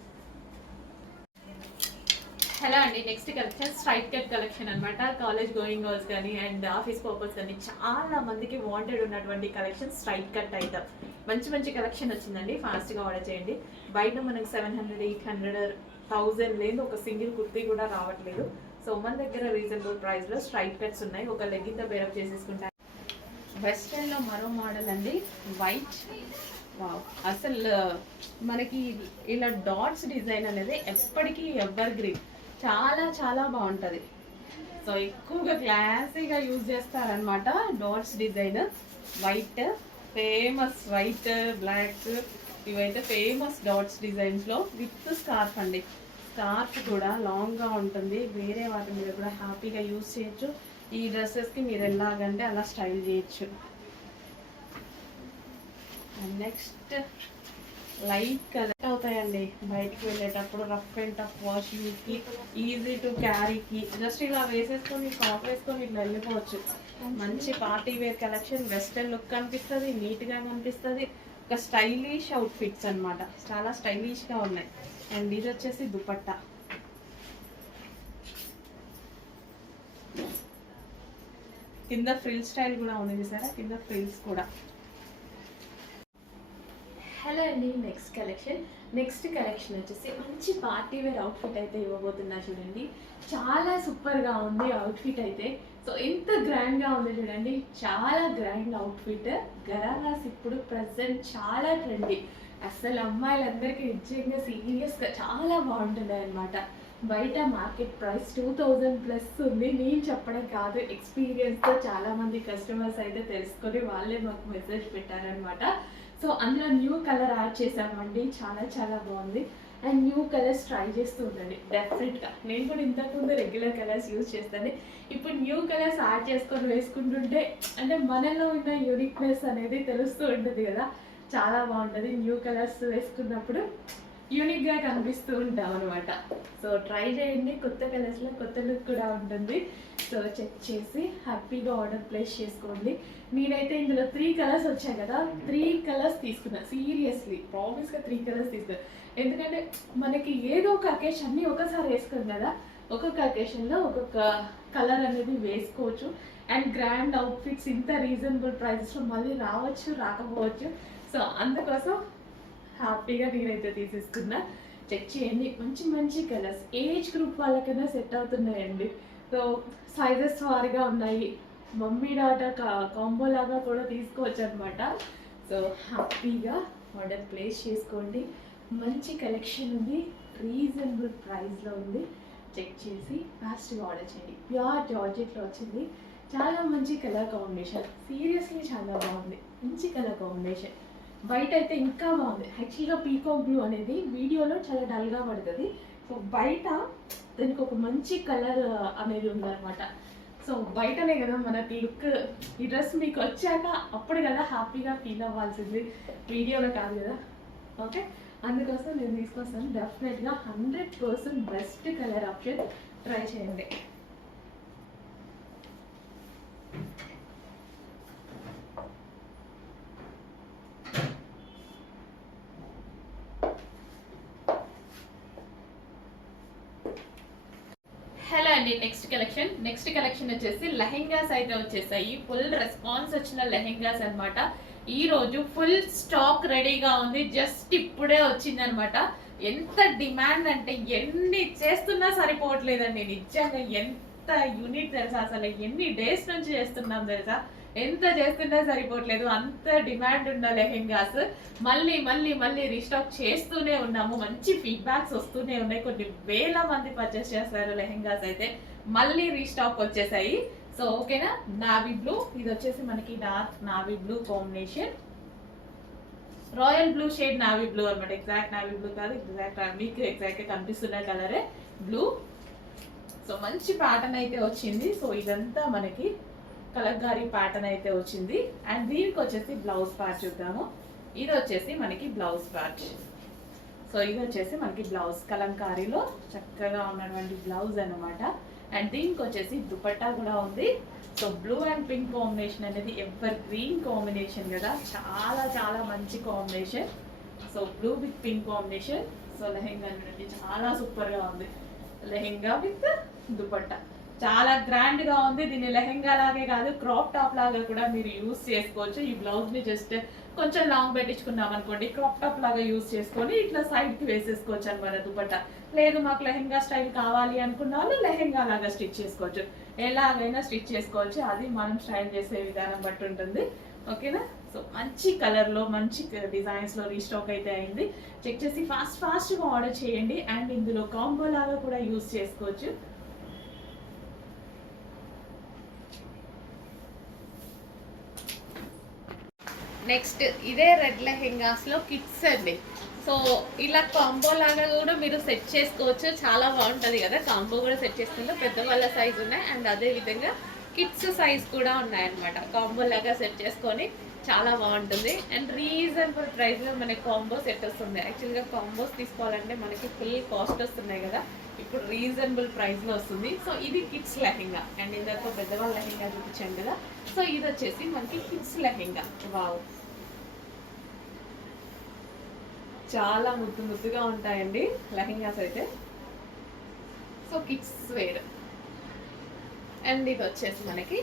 హలో అండి, next collection straight cut collection అనమాట. కాలేజ్ గోయింగ్ గర్ల్స్ కానీ అండ్ ఆఫీస్ పర్పస్ కానీ చాలా మందికి వాంటెడ్ ఉన్నటువంటి కలెక్షన్ స్ట్రైట్ కట్ ఐటమ్. మంచి మంచి కలెక్షన్ వచ్చిందండి, ఫాస్ట్గా ఆర్డర్ చేయండి. బయట మనకి 700-800 1000 లేదు ఒక సింగిల్ కుర్తీ కూడా రావట్లేదు. సో మన దగ్గర రీజనబుల్ ప్రైస్లో స్ట్రైట్ కట్స్ ఉన్నాయి. ఒక లెగ్గిన్తో బేరప్ చేసేసుకుంటాను. వెస్ట్రన్లో మరో మోడల్ అండి, వైట్. వావ్, అసలు మనకి ఇలా డాట్స్ డిజైన్ అనేది ఎప్పటికీ ఎవర్ గ్రీన్, చాలా చాలా బాగుంటుంది. సో ఎక్కువగా క్లాసీగా యూజ్ చేస్తారనమాట dots design. White famous, white black ఇవైతే ఫేమస్ డాట్స్ డిజైన్స్లో విత్ స్కార్ఫ్ అండి. స్కార్ఫ్ కూడా లాంగ్గా ఉంటుంది, వేరే వాటి మీద కూడా హ్యాపీగా యూజ్ చేయొచ్చు. ఈ డ్రెస్సెస్కి మీరు ఎలాగంటే అలా స్టైల్ చేయొచ్చు. అండ్ నెక్స్ట్ లైట్ కలెక్ట్ అవుతాయండి బయటికి వెళ్ళేటప్పుడు, రఫ్ అండ్ టఫ్ వాష్ యూస్కి, ఈజీ టు క్యారీకి. జస్ట్ ఇలా వేసేసుకొని టాప్ వేసుకొని ఇట్లా వెళ్ళిపోవచ్చు. మంచి party wear collection, western look కనిపిస్తుంది, నీట్గా కనిపిస్తుంది. ఒక స్టైలిష్ అవుట్ఫిట్స్ అనమాట, చాలా స్టైలిష్గా ఉన్నాయి. అండ్ ఇది వచ్చేసి దుపట్టా. కింద ఫ్రిల్ స్టైల్ కూడా ఉంది చూసారా, కింద ఫ్రిల్స్ కూడా. హలో అండి, నెక్స్ట్ కలెక్షన్ వచ్చేసి మంచి పార్టీ వేర్ అవుట్ఫిట్ అయితే ఇవ్వబోతున్నా చూడండి. చాలా సూపర్గా ఉంది అవుట్ఫిట్ అయితే. సో ఎంత గ్రాండ్గా ఉంది చూడండి, చాలా గ్రాండ్ అవుట్ఫిట్. గరారాస్ ఇప్పుడు ప్రజెంట్ చాలా ట్రెండీ. అసలు అమ్మాయిలందరికీ నిజంగా సీరియస్గా చాలా బాగుంటుంది అనమాట. బయట మార్కెట్ ప్రైస్ 2000+ ఉంది. నేను చెప్పడం కాదు, ఎక్స్పీరియన్స్తో చాలామంది కస్టమర్స్ అయితే తెలుసుకొని వాళ్ళే మాకు మెసేజ్ పెట్టారనమాట. సో అందులో న్యూ కలర్ యాడ్ చేసామండి, చాలా చాలా బాగుంది. అండ్ న్యూ కలర్స్ ట్రై చేస్తూ ఉండండి డెఫినెట్గా. నేను కూడా ఇంతకుముందు రెగ్యులర్ కలర్స్ యూజ్ చేస్తాను, ఇప్పుడు న్యూ కలర్స్ యాడ్ చేసుకొని వేసుకుంటుంటే అంటే మనలో ఉన్న యూనిక్నెస్ అనేది తెలుస్తూ ఉంటుంది కదా, చాలా బాగుంటుంది. న్యూ కలర్స్ వేసుకున్నప్పుడు యూనిక్గా కనిపిస్తూ ఉంటాం అనమాట. సో ట్రై చేయండి, కొత్త కలర్స్లో కొత్త లుక్ కూడా ఉంటుంది. సో చెక్ చేసి హ్యాపీగా ఆర్డర్ ప్లేస్ చేసుకోండి. నేనైతే ఇందులో 3 కలర్స్ వచ్చాయి కదా, 3 కలర్స్ తీసుకున్నా. సీరియస్లీ ప్రామిస్గా 3 కలర్స్ తీసుకున్నా. ఎందుకంటే మనకి ఏదో ఒక అకేషన్ని ఒకసారి వేసుకోం కదా, ఒక్కొక్క అకేషన్లో ఒక్కొక్క కలర్ అనేది వేసుకోవచ్చు. అండ్ గ్రాండ్ అవుట్ఫిట్స్ ఇంత రీజనబుల్ ప్రైసెస్లో మళ్ళీ రావచ్చు, రాకపోవచ్చు. సో అందుకోసం హ్యాపీగా నేనైతే తీసేసుకున్నా. చెక్ చేయండి, మంచి మంచి కలర్స్ ఏజ్ గ్రూప్ వాళ్ళకైనా సెట్ అవుతున్నాయండి. సో సైజెస్ వారిగా ఉన్నాయి, మమ్మీ డాటా కాంబో లాగా కూడా తీసుకోవచ్చు అనమాట. సో హ్యాపీగా ఆర్డర్ ప్లేస్ చేసుకోండి. మంచి కలెక్షన్ ఉంది, రీజనబుల్ ప్రైస్లో ఉంది. చెక్ చేసి ఫాస్ట్గా ఆర్డర్ చేయండి. ప్యూర్ జార్జెట్లో వచ్చింది, చాలా మంచి కలర్ కాంబినేషన్. సీరియస్లీ చాలా బాగుంది, మంచి కలర్ కాంబినేషన్. బయట అయితే ఇంకా బాగుంది. యాక్చువల్గా పీకాక్ బ్లూ అనేది వీడియోలో చాలా డల్గా పడుతుంది. సో బయట దానికి ఒక మంచి కలర్ అనేది ఉందన్నమాట. సో బయటనే కదా మనకి లుక్. ఈ డ్రెస్ మీకు వచ్చాక అప్పుడు కదా హ్యాపీగా ఫీల్ అవ్వాల్సింది, వీడియోలో కాదు కదా. ఓకే, అందుకోసం నేను తీసుకొస్తాను. డెఫినెట్గా 100% బెస్ట్ కలర్ ఆప్షన్, ట్రై చేయండి. అండి నెక్స్ట్ కలెక్షన్ వచ్చేసి లెహెంగాస్ అయితే వచ్చేసాయి. ఫుల్ రెస్పాన్స్ వచ్చిన లెహెంగాస్ అన్నమాట. ఈ రోజు ఫుల్ స్టాక్ రెడీగా ఉంది, జస్ట్ ఇప్పుడే వచ్చింది అనమాట. ఎంత డిమాండ్ అంటే ఎన్ని చేస్తున్నా సరిపోవట్లేదండి. నిజంగా ఎంత యూనిట్ తెలుసా, అసలు ఎన్ని డేస్ నుంచి చేస్తున్నాం తెలుసా, ఎంత చేస్తున్నా సరిపోవట్లేదు, అంత డిమాండ్ ఉన్న లెహెంగాస్ మళ్ళీ మళ్ళీ మళ్ళీ రీస్టాక్ చేస్తూనే ఉన్నాము. మంచి ఫీడ్బ్యాక్స్ వస్తూనే ఉన్నాయి. కొన్ని వేల మంది పర్చేస్ చేస్తారు లెహెంగాస్ అయితే. మళ్ళీ రీస్టాక్ వచ్చేసాయి. సో ఓకేనా, నావీ బ్లూ, ఇది వచ్చేసి మనకి dark navy blue combination, royal blue shade navy blue అనమాట. ఎగ్జాక్ట్ నావీ బ్లూ కాదు, మీకు ఎగ్జాక్ట్ గా కనిపిస్తున్న కలరే బ్లూ. సో మంచి ప్యాటర్న్ అయితే వచ్చింది. సో ఇదంతా మనకి కలంకారీ ప్యాటర్న్ అయితే వచ్చింది. అండ్ దీనికి వచ్చేసి బ్లౌజ్ పార్ట్ చూద్దాము. ఇది వచ్చేసి మనకి బ్లౌజ్ పార్ట్. సో ఇది వచ్చేసి మనకి బ్లౌజ్ కలంకారీలో చక్కగా ఉన్నటువంటి బ్లౌజ్ అన్నమాట. అండ్ దీనికి వచ్చేసి దుపట్టా కూడా ఉంది. So blue and pink combination అనేది ఎవర్ గ్రీన్ కాంబినేషన్ కదా, చాలా చాలా మంచి combination. So blue with pink combination. So lehenga అనేది చాలా సూపర్ గా ఉంది. లెహెంగా విత్ దుపట్టా చాలా గ్రాండ్ గా ఉంది. దీన్ని లెహెంగా లాగే కాదు, క్రాప్ టాప్ లాగా కూడా మీరు యూస్ చేసుకోవచ్చు. ఈ బ్లౌజ్ ని జస్ట్ కొంచెం లాంగ్ పెట్టించుకున్నాం అనుకోండి, క్రాప్ టాప్ లాగా యూస్ చేసుకొని ఇట్లా సైడ్ కి వేసేసుకోవచ్చు అనమాట దుపట్టా. లేదు మాకు లెహెంగా స్టైల్ కావాలి అనుకున్న వాళ్ళు లెహెంగా లాగా స్టిచ్ చేసుకోవచ్చు, ఎలాగైనా స్టిచ్ చేసుకోవచ్చు. అది మనం స్టైల్ చేసే విధానం బట్టి ఉంటుంది. ఓకేనా. సో మంచి కలర్ లో మంచి డిజైన్స్ లో రీస్టాక్ అయితే అయింది. చెక్ చేసి ఫాస్ట్ గా ఆర్డర్ చేయండి. అండ్ ఇందులో కాంబో లాగా కూడా యూస్ చేసుకోవచ్చు. నెక్స్ట్ ఇదే రెడ్ లెహెంగాస్ లో కిడ్స్ అండి. సో ఇలా కాంబో లాగా కూడా మీరు సెట్ చేసుకోవచ్చు, చాలా బాగుంటుంది కదా. కాంబో కూడా సెట్ చేసుకుంటే పెద్దవాళ్ళ సైజ్ ఉన్నాయి, అండ్ అదే విధంగా కిడ్స్ సైజ్ కూడా ఉన్నాయన్నమాట. కాంబో లాగా సెట్ చేసుకొని చాలా బాగుంటుంది. అండ్ రీజనబుల్ ప్రైస్ లో మనకి కాంబో సెట్ వస్తుంది. యాక్చువల్గా కాంబోస్ తీసుకోవాలంటే మనకి ఫుల్ కాస్ట్ వస్తున్నాయి కదా, ఇప్పుడు రీజనబుల్ ప్రైస్ లో వస్తుంది. సో ఇది కిడ్స్ లెహెంగా. అండ్ ఇందాక పెద్దవాళ్ళ లెహెంగా చూపించాం కదా, సో ఇది వచ్చేసి మనకి కిడ్స్ లెహెంగా. వావ్, చాలా ముద్దుగా ఉంటాయండి లెహెంగాస్ అయితే. So kids wear. అండ్ ఇది వచ్చేసి మనకి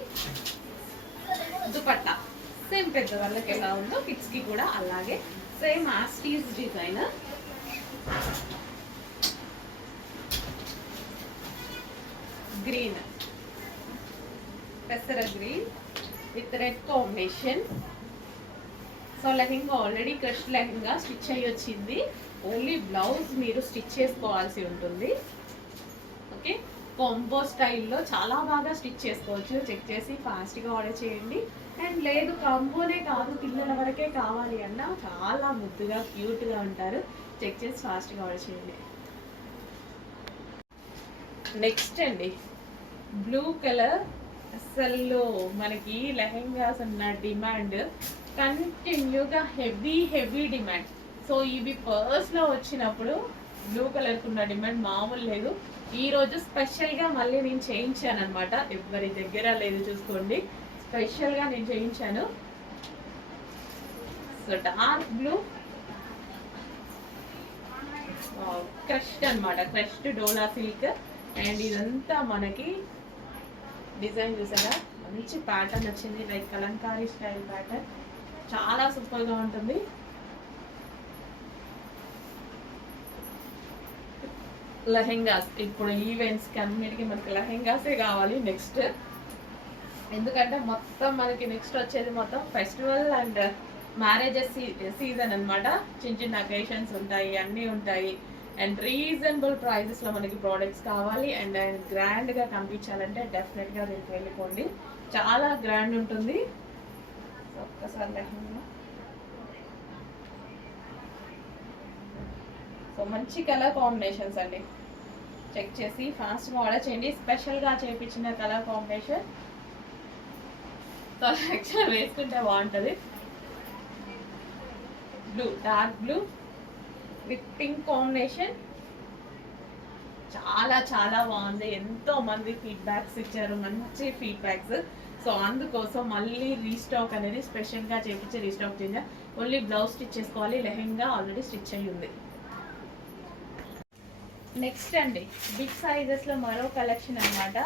దుపట్టా. సేమ్ పెద్దవాళ్ళకి ఎలా ఉందో కిడ్స్ కి కూడా అలాగే సేమ్ ఆస్టీస్ డిజైన్. గ్రీన్, పెసర green with red combination. So lehenga already crush lehenga stitch అయ్యి వచ్చింది. ఓన్లీ బ్లౌజ్ మీరు స్టిచ్ చేసుకోవాల్సి ఉంటుంది. ఓకే, కాంబో స్టైల్లో చాలా బాగా స్టిచ్ చేసుకోవచ్చు. చెక్ చేసి ఫాస్ట్గా ఆర్డర్ చేయండి. అండ్ లేదు కాంబోనే కాదు, పిల్లల వరకే కావాలి అన్నా చాలా ముద్దుగా క్యూట్గా ఉంటారు. చెక్ చేసి ఫాస్ట్గా ఆర్డర్ చేయండి. నెక్స్ట్ అండి బ్లూ కలర్. అసలు మనకి లెహెంగాస్ ఉన్న డిమాండ్ కంటిన్యూగా హెవీ డిమాండ్. సో ఇవి పర్స్లో వచ్చినప్పుడు బ్లూ కలర్కి ఉన్న డిమాండ్ మామూలు లేదు. ఈరోజు స్పెషల్గా మళ్ళీ నేను చేయించాను అనమాట. ఎవరి దగ్గర లేదు, చూసుకోండి, స్పెషల్గా నేను చేయించాను. సో డార్క్ బ్లూ క్రష్డ్ అనమాట, క్రష్డ్ డోలా సిల్క్. అండ్ ఇదంతా మనకి డిజైన్ చూసారా, మంచి ప్యాటర్న్ వచ్చింది, లైక్ కలంకారీ స్టైల్ ప్యాటర్న్. చాలా సూపర్గా ఉంటుంది. లెహెంగాస్ ఇప్పుడు ఈవెంట్స్కి అన్నిటికీ మనకి లెహెంగాసే కావాలి నెక్స్ట్. ఎందుకంటే మొత్తం మనకి నెక్స్ట్ వచ్చేది మొత్తం ఫెస్టివల్ అండ్ మ్యారేజెస్ సీజన్ అనమాట. చిన్న చిన్న అకేషన్స్ ఉంటాయి, అన్నీ ఉంటాయి. అండ్ రీజనబుల్ ప్రైజెస్లో మనకి ప్రోడక్ట్స్ కావాలి. అండ్ గ్రాండ్గా కనిపించాలంటే డెఫినెట్గా దీనికి వెళ్ళిపోండి, చాలా గ్రాండ్ ఉంటుంది. ఒక్కసారి లెహెంగా. సో మంచి కలర్ కాంబినేషన్స్ అండి. చెక్ చేసి ఫాస్ట్గా ఆర్డర్ చేయండి. స్పెషల్గా చేయించిన కలర్ కాంబినేషన్. సో యాక్చువల్ వేసుకుంటే బాగుంటుంది. Blue, dark blue with pink combination. చాలా చాలా బాగుంది. ఎంతో మంది ఫీడ్బ్యాక్స్ ఇచ్చారు, మంచి ఫీడ్బ్యాక్స్. సో అందుకోసం మళ్ళీ రీస్టాక్ అనేది స్పెషల్గా చేయించి రీస్టాక్ చేయాలి. ఓన్లీ బ్లౌజ్ స్టిచ్ చేసుకోవాలి, లెహెంగా ఆల్రెడీ స్టిచ్ అయ్యి ఉంది. నెక్స్ట్ అండి బిగ్ సైజెస్లో మరో కలెక్షన్ అన్నమాట.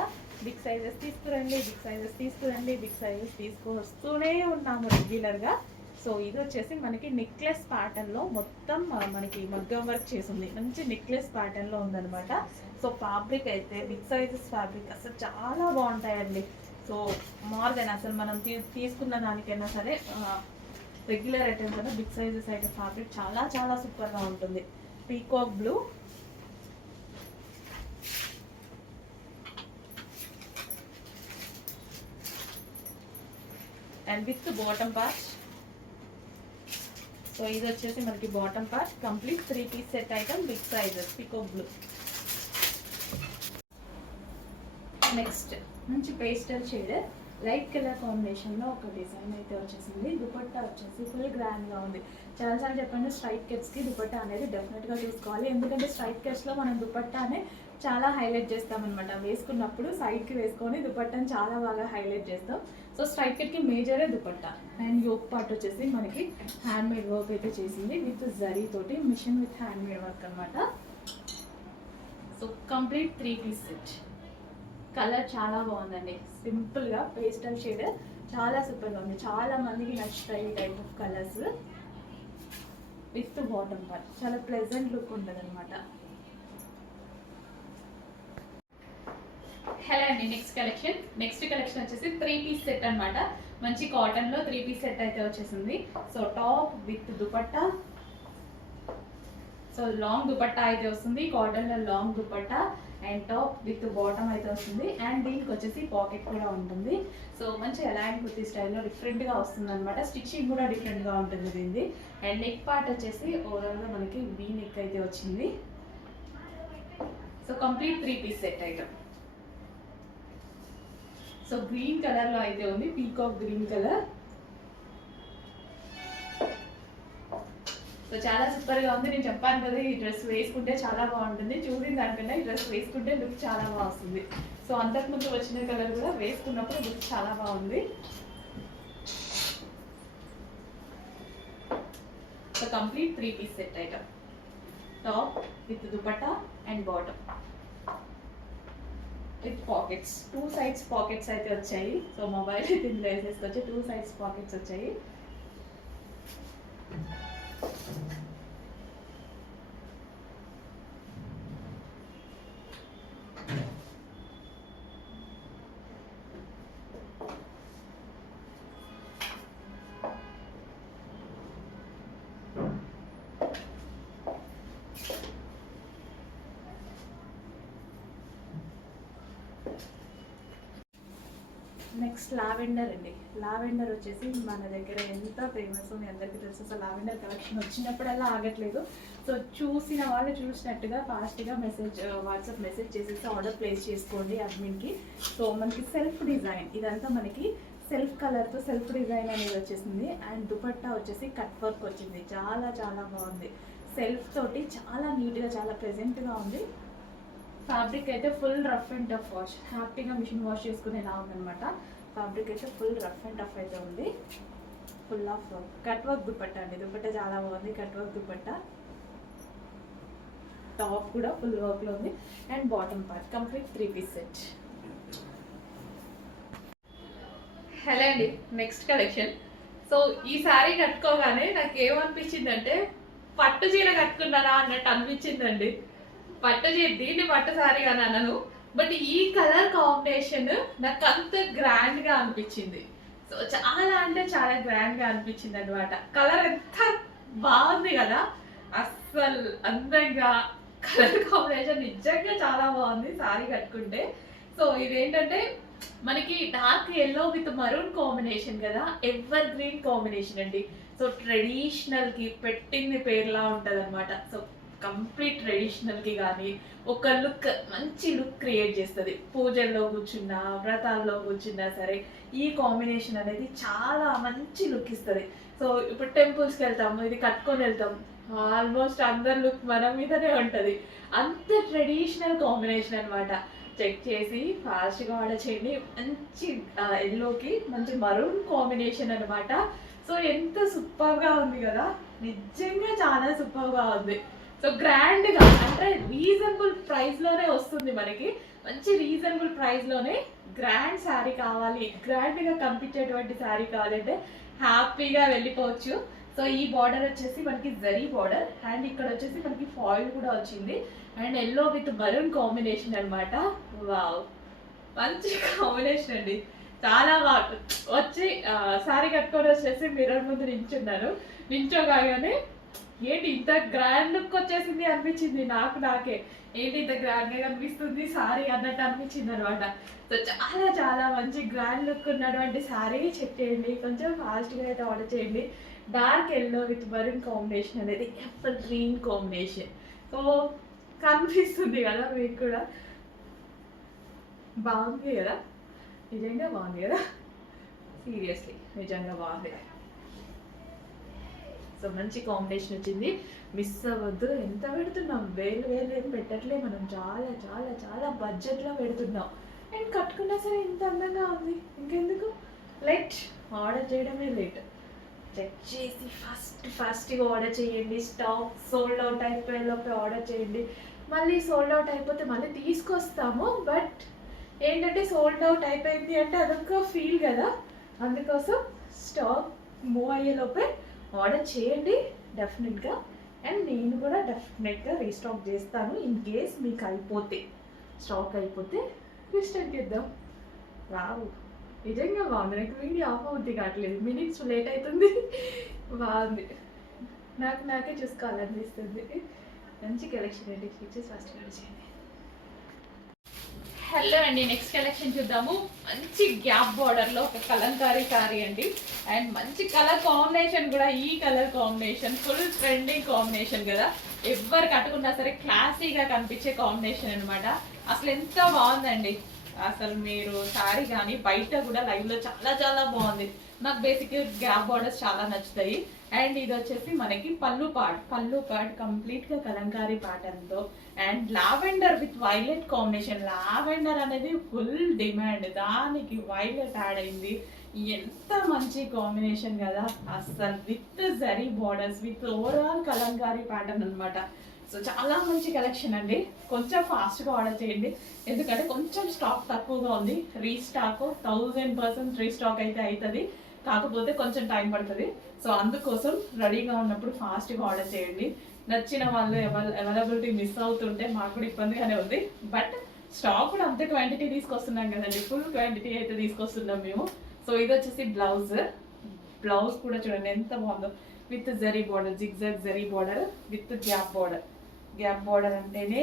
బిగ్ సైజెస్ తీసుకురండి, బిగ్ సైజెస్ తీసుకురండి, బిగ్ సైజెస్ తీసుకొస్తూనే ఉన్నాము రెగ్యులర్గా. సో ఇది వచ్చేసి మనకి నెక్లెస్ ప్యాటర్న్లో మొత్తం మనకి మగ్గం వర్క్ చేసింది, మంచి నెక్లెస్ ప్యాటర్న్లో ఉందన్నమాట. సో ఫ్యాబ్రిక్ అయితే బిగ్ సైజెస్ ఫ్యాబ్రిక్ అసలు చాలా బాగుంటాయండి. సో మోర్ దెన్ అసలు మనం తీసుకున్న దానికైనా సరే రెగ్యులర్ ఐటమ్స్ కదా బిగ్ సైజెస్ అయితే ఫ్యాబ్రిక్ చాలా చాలా సూపర్గా ఉంటుంది. Peacock blue and with bottom part. So ఇది వచ్చేసి మనకి bottom part complete 3 piece set item big sizes peacock blue. Next మంచి పేస్టల్ షేడ్ లైట్ కలర్ కాంబినేషన్లో ఒక డిజైన్ అయితే వచ్చేసింది. దుపట్టా వచ్చేసి ఫుల్ గ్రాండ్గా ఉంది. చాలాసార్లు చెప్పండి స్ట్రైట్ కట్స్కి దుపట్టా అనేది డెఫినెట్గా చూసుకోవాలి, ఎందుకంటే స్ట్రైట్ కట్స్లో మనం దుపట్టానే చాలా హైలైట్ చేస్తామన్నమాట. వేసుకున్నప్పుడు సైడ్కి వేసుకొని దుపట్టాని చాలా బాగా హైలైట్ చేస్తాం. సో స్ట్రైట్ కట్కి మేజరే దుపట్టా. అండ్ యోక్ పార్ట్ వచ్చేసి మనకి హ్యాండ్ మేడ్ వర్క్ అయితే చేసింది విత్ జరీ తోటి, machine with handmade work అనమాట. So complete 3 piece set. Colour చాలా బాగుందండి, సింపుల్గా పేస్టల్ షేడ్ చాలా సూపర్గా ఉంది. చాలా మందికి నచ్చుతాయి ఈ type of colours. With bottom part చాలా ప్లెజెంట్ లుక్ ఉంటుంది అనమాట. హలో అండి, నెక్స్ట్ కలెక్షన్ వచ్చేసి 3 పీస్ సెట్ అనమాట. మంచి కాటన్లో 3 పీస్ సెట్ అయితే వచ్చేసింది. So top with dupatta, so long dupatta అయితే వస్తుంది, కాటన్లో long dupatta and top with bottom అయితే వస్తుంది. అండ్ దీనికి వచ్చేసి పాకెట్ కూడా ఉంటుంది. సో మంచి ఎలాంటి కుర్తీ స్టైల్లో డిఫరెంట్గా వస్తుంది అనమాట. స్టిచ్చింగ్ కూడా డిఫరెంట్గా ఉంటుంది దీన్ని. అండ్ నెక్ పార్ట్ వచ్చేసి ఓవరాల్గా మనకి వీ నెక్ అయితే వచ్చింది. So complete 3 piece set item. So green కలర్లో అయితే ఉంది, పీకాక్ గ్రీన్ కలర్. సో చాలా సూపర్గా ఉంది. నేను చెప్పాను కదా ఈ డ్రెస్ వేసుకుంటే చాలా బాగుంటుంది, చూసిన దానికన్నా ఈ డ్రెస్ వేసుకుంటే లుక్ చాలా బాగా వస్తుంది. సో అంతకుముందు వచ్చిన కలర్ కూడా వేసుకున్నప్పుడు లుక్ చాలా బాగుంది. So complete 3 piece set item. Top with dupatta and bottom with pockets. 2 sides pockets అయితే వచ్చాయి. సో మొబైల్ అయితే ఇందులో వేసేసుకొచ్చి 2 సైడ్స్ పాకెట్స్ వచ్చాయి. నెక్స్ట్ లావెండర్ అండి. లావెండర్ వచ్చేసి మన దగ్గర ఎంత ఫేమస్ మీ అందరికీ తెలుసు. అసలు లావెండర్ కలెక్షన్ వచ్చినప్పుడల్లా ఆగట్లేదు. సో చూసిన వాళ్ళు చూసినట్టుగా ఫాస్ట్గా వాట్సాప్ మెసేజ్ చేసేసి ఆర్డర్ ప్లేస్ చేసుకోండి అడ్మిన్కి. సో మనకి సెల్ఫ్ డిజైన్ ఇదంతా మనకి సెల్ఫ్ కలర్తో సెల్ఫ్ డిజైన్ అనేది వచ్చేసింది. అండ్ దుపట్టా వచ్చేసి కట్ వర్క్ వచ్చింది, చాలా చాలా బాగుంది. సెల్ఫ్ తోటి చాలా నీట్గా చాలా ప్రెజెంట్గా ఉంది. ఫ్యాబ్రిక్ అయితే full rough and tough wash, హ్యాపీగా మిషన్ వాష్ చేసుకునేలా ఉందనమాట. ఫ్యాబ్రిక్ అయితే ఫుల్ రఫ్ అండ్ టఫ్ అయితే ఉంది. Full of cut work dupatta అండి. దుపట్టా చాలా బాగుంది, కట్ వర్క్ దుపట్టా. టాప్ కూడా ఫుల్ వర్క్లో ఉంది. And bottom part complete 3 piece set. Hello అండి, నెక్స్ట్ కలెక్షన్. సో ఈ శారీ కట్టుకోగానే నాకు ఏమనిపించిందంటే పట్టు చీర కట్టుకున్నారా అన్నట్టు అనిపించిందండి. దీన్ని పట్టు శారీ అని అనను, బట్ ఈ కలర్ కాంబినేషన్ నాకు అంత గ్రాండ్గా అనిపించింది. సో చాలా అంటే చాలా గ్రాండ్గా అనిపించింది అనమాట. కలర్ ఎంత బాగుంది కదా, అస్సలు అందంగా కలర్ కాంబినేషన్ నిజంగా చాలా బాగుంది శారీ కట్టుకుంటే. సో ఇదేంటంటే మనకి dark yellow with maroon combination కదా, ఎవర్ గ్రీన్ కాంబినేషన్ అండి. సో ట్రెడిషనల్కి పెట్టింది పేర్లా ఉంటుంది అనమాట. సో కంప్లీట్ ట్రెడిషనల్కి కానీ ఒక లుక్ మంచి లుక్ క్రియేట్ చేస్తుంది. పూజల్లో కూర్చున్నా వ్రతాల్లో కూర్చున్నా సరే ఈ కాంబినేషన్ అనేది చాలా మంచి లుక్ ఇస్తుంది. సో ఇప్పుడు టెంపుల్స్కి వెళ్తాము, ఇది కట్టుకొని వెళ్తాం, ఆల్మోస్ట్ అందరి లుక్ మన మీదనే ఉంటుంది. అంత ట్రెడిషనల్ కాంబినేషన్ అనమాట. చెక్ చేసి ఫాస్ట్గా ఆర్డర్ చేయండి. మంచి ఎల్లోకి మంచి మరూన్ కాంబినేషన్ అనమాట. సో ఎంత సూపర్గా ఉంది కదా, నిజంగా చాలా సూపర్గా ఉంది. సో గ్రాండ్గా అంటే రీజనబుల్ ప్రైస్లోనే వస్తుంది మనకి. మంచి రీజనబుల్ ప్రైస్లోనే గ్రాండ్ శారీ కావాలి, గ్రాండ్గా కనిపించేటువంటి శారీ కావాలంటే హ్యాపీగా వెళ్ళిపోవచ్చు. సో ఈ బార్డర్ వచ్చేసి మనకి జరీ బార్డర్ అండ్ ఇక్కడ వచ్చేసి మనకి ఫాయిల్ కూడా వచ్చింది and yellow with maroon combination అనమాట. వావ్, మంచి కాంబినేషన్ అండి, చాలా బాగుంది. వచ్చి శారీ కట్టుకొని వచ్చేసి మిర్రర్ ముందు నించోగానే ఏంటి ఇంత గ్రాండ్ లుక్ వచ్చేసింది అనిపించింది నాకే. ఏంటి ఇంత గ్రాండ్గా కనిపిస్తుంది శారీ అన్నట్టు అనిపించింది అనమాట. సో చాలా చాలా మంచి గ్రాండ్ లుక్ ఉన్నటువంటి శారీ చెక్ చేయండి, కొంచెం ఫాస్ట్గా అయితే ఆర్డర్ చేయండి. Dark yellow with maroon combination అనేది ఎప్పర్ గ్రీన్ కాంబినేషన్. సో కనిపిస్తుంది కదా మీకు కూడా, బాగుంది కదా, నిజంగా బాగుంది కదా, సీరియస్లీ నిజంగా బాగుంది. సో మంచి కాంబినేషన్ వచ్చింది, మిస్ అవ్వద్దు. ఎంత పెడుతున్నాం, వేలు ఏం పెట్టట్లే మనం, చాలా చాలా చాలా బడ్జెట్లో పెడుతున్నాం అండ్ కట్టుకున్నా సరే ఇంత అందంగా ఉంది. ఇంకెందుకు లేట్, ఆర్డర్ చేయడమే లేట్. చెక్ చేసి ఫాస్ట్గా ఆర్డర్ చేయండి. స్టాక్ సోల్డ్ అవుట్ అయిపోయేలోపే ఆర్డర్ చేయండి. మళ్ళీ సోల్డ్ అవుట్ అయిపోతే మళ్ళీ తీసుకొస్తాము, బట్ ఏంటంటే సోల్డ్ అవుట్ అయిపోయింది అంటే అదొక ఫీల్ కదా, అందుకోసం స్టాక్ మూవ్ అయ్యేలోపే ఆర్డర్ చేయండి డెఫినెట్గా. అండ్ నేను కూడా డెఫినెట్గా రీస్టాక్ చేస్తాను ఇన్ కేస్ మీకు అయిపోతే, స్టాక్ అయిపోతే రీస్టాక్ చేద్దాం. రావు, నిజంగా బాగుంది. నాకు వీడియో ఆఫ్ అవుద్ది కావట్లేదు, మినిట్స్ లేట్ అవుతుంది. బాగుంది, నాకే చూసుకోవాలనిపిస్తుంది. మంచి కలెక్షన్ అండి, ఫీచర్స్ ఫస్ట్ చేయండి. హలో అండి, నెక్స్ట్ కలెక్షన్ చూద్దాము. మంచి గ్యాప్ బార్డర్లో ఒక కలంకారీ శారీ అండి అండ్ మంచి కలర్ కాంబినేషన్ కూడా. ఈ colour combination full trending combination కదా, ఎవరు కట్టుకున్నా సరే క్లాసీగా కనిపించే కాంబినేషన్ అనమాట. అసలు ఎంత బాగుందండి, అసలు మీరు శారీ కానీ బయట కూడా లైవ్లో చాలా చాలా బాగుంది. నాకు బేసిక్గా గ్యాప్ బార్డర్స్ చాలా నచ్చుతాయి. అండ్ ఇది వచ్చేసి మనకి పళ్ళు పార్ట్ కంప్లీట్గా కలంకారీ ప్యాటర్న్తో and lavender with violet combination. Lavender అనేది ఫుల్ డిమాండ్, దానికి వైలెట్ యాడ్ అయింది. ఎంత మంచి కాంబినేషన్ కదా అసలు, with zari borders with overall Kalamkari pattern అనమాట. సో చాలా మంచి కలెక్షన్ అండి, కొంచెం ఫాస్ట్గా ఆర్డర్ చేయండి ఎందుకంటే కొంచెం స్టాక్ తక్కువగా ఉంది. రీస్టాక్ 1000% రీస్టాక్ అయితే అవుతుంది, కాకపోతే కొంచెం టైం పడుతుంది. సో అందుకోసం రెడీగా ఉన్నప్పుడు ఫాస్ట్గా ఆర్డర్ చేయండి. నచ్చిన వాళ్ళు అవైలబిలిటీ మిస్ అవుతుంటే మాకు కూడా ఇబ్బందిగానే ఉంది, బట్ స్టాక్ కూడా అంతే క్వాంటిటీ తీసుకొస్తున్నాం కదండి, ఫుల్ క్వాంటిటీ అయితే తీసుకొస్తున్నాం మేము. సో ఇది వచ్చేసి బ్లౌజ్ కూడా చూడండి ఎంత బాగుందో, with zari border, zigzag zari border with gap border అంటేనే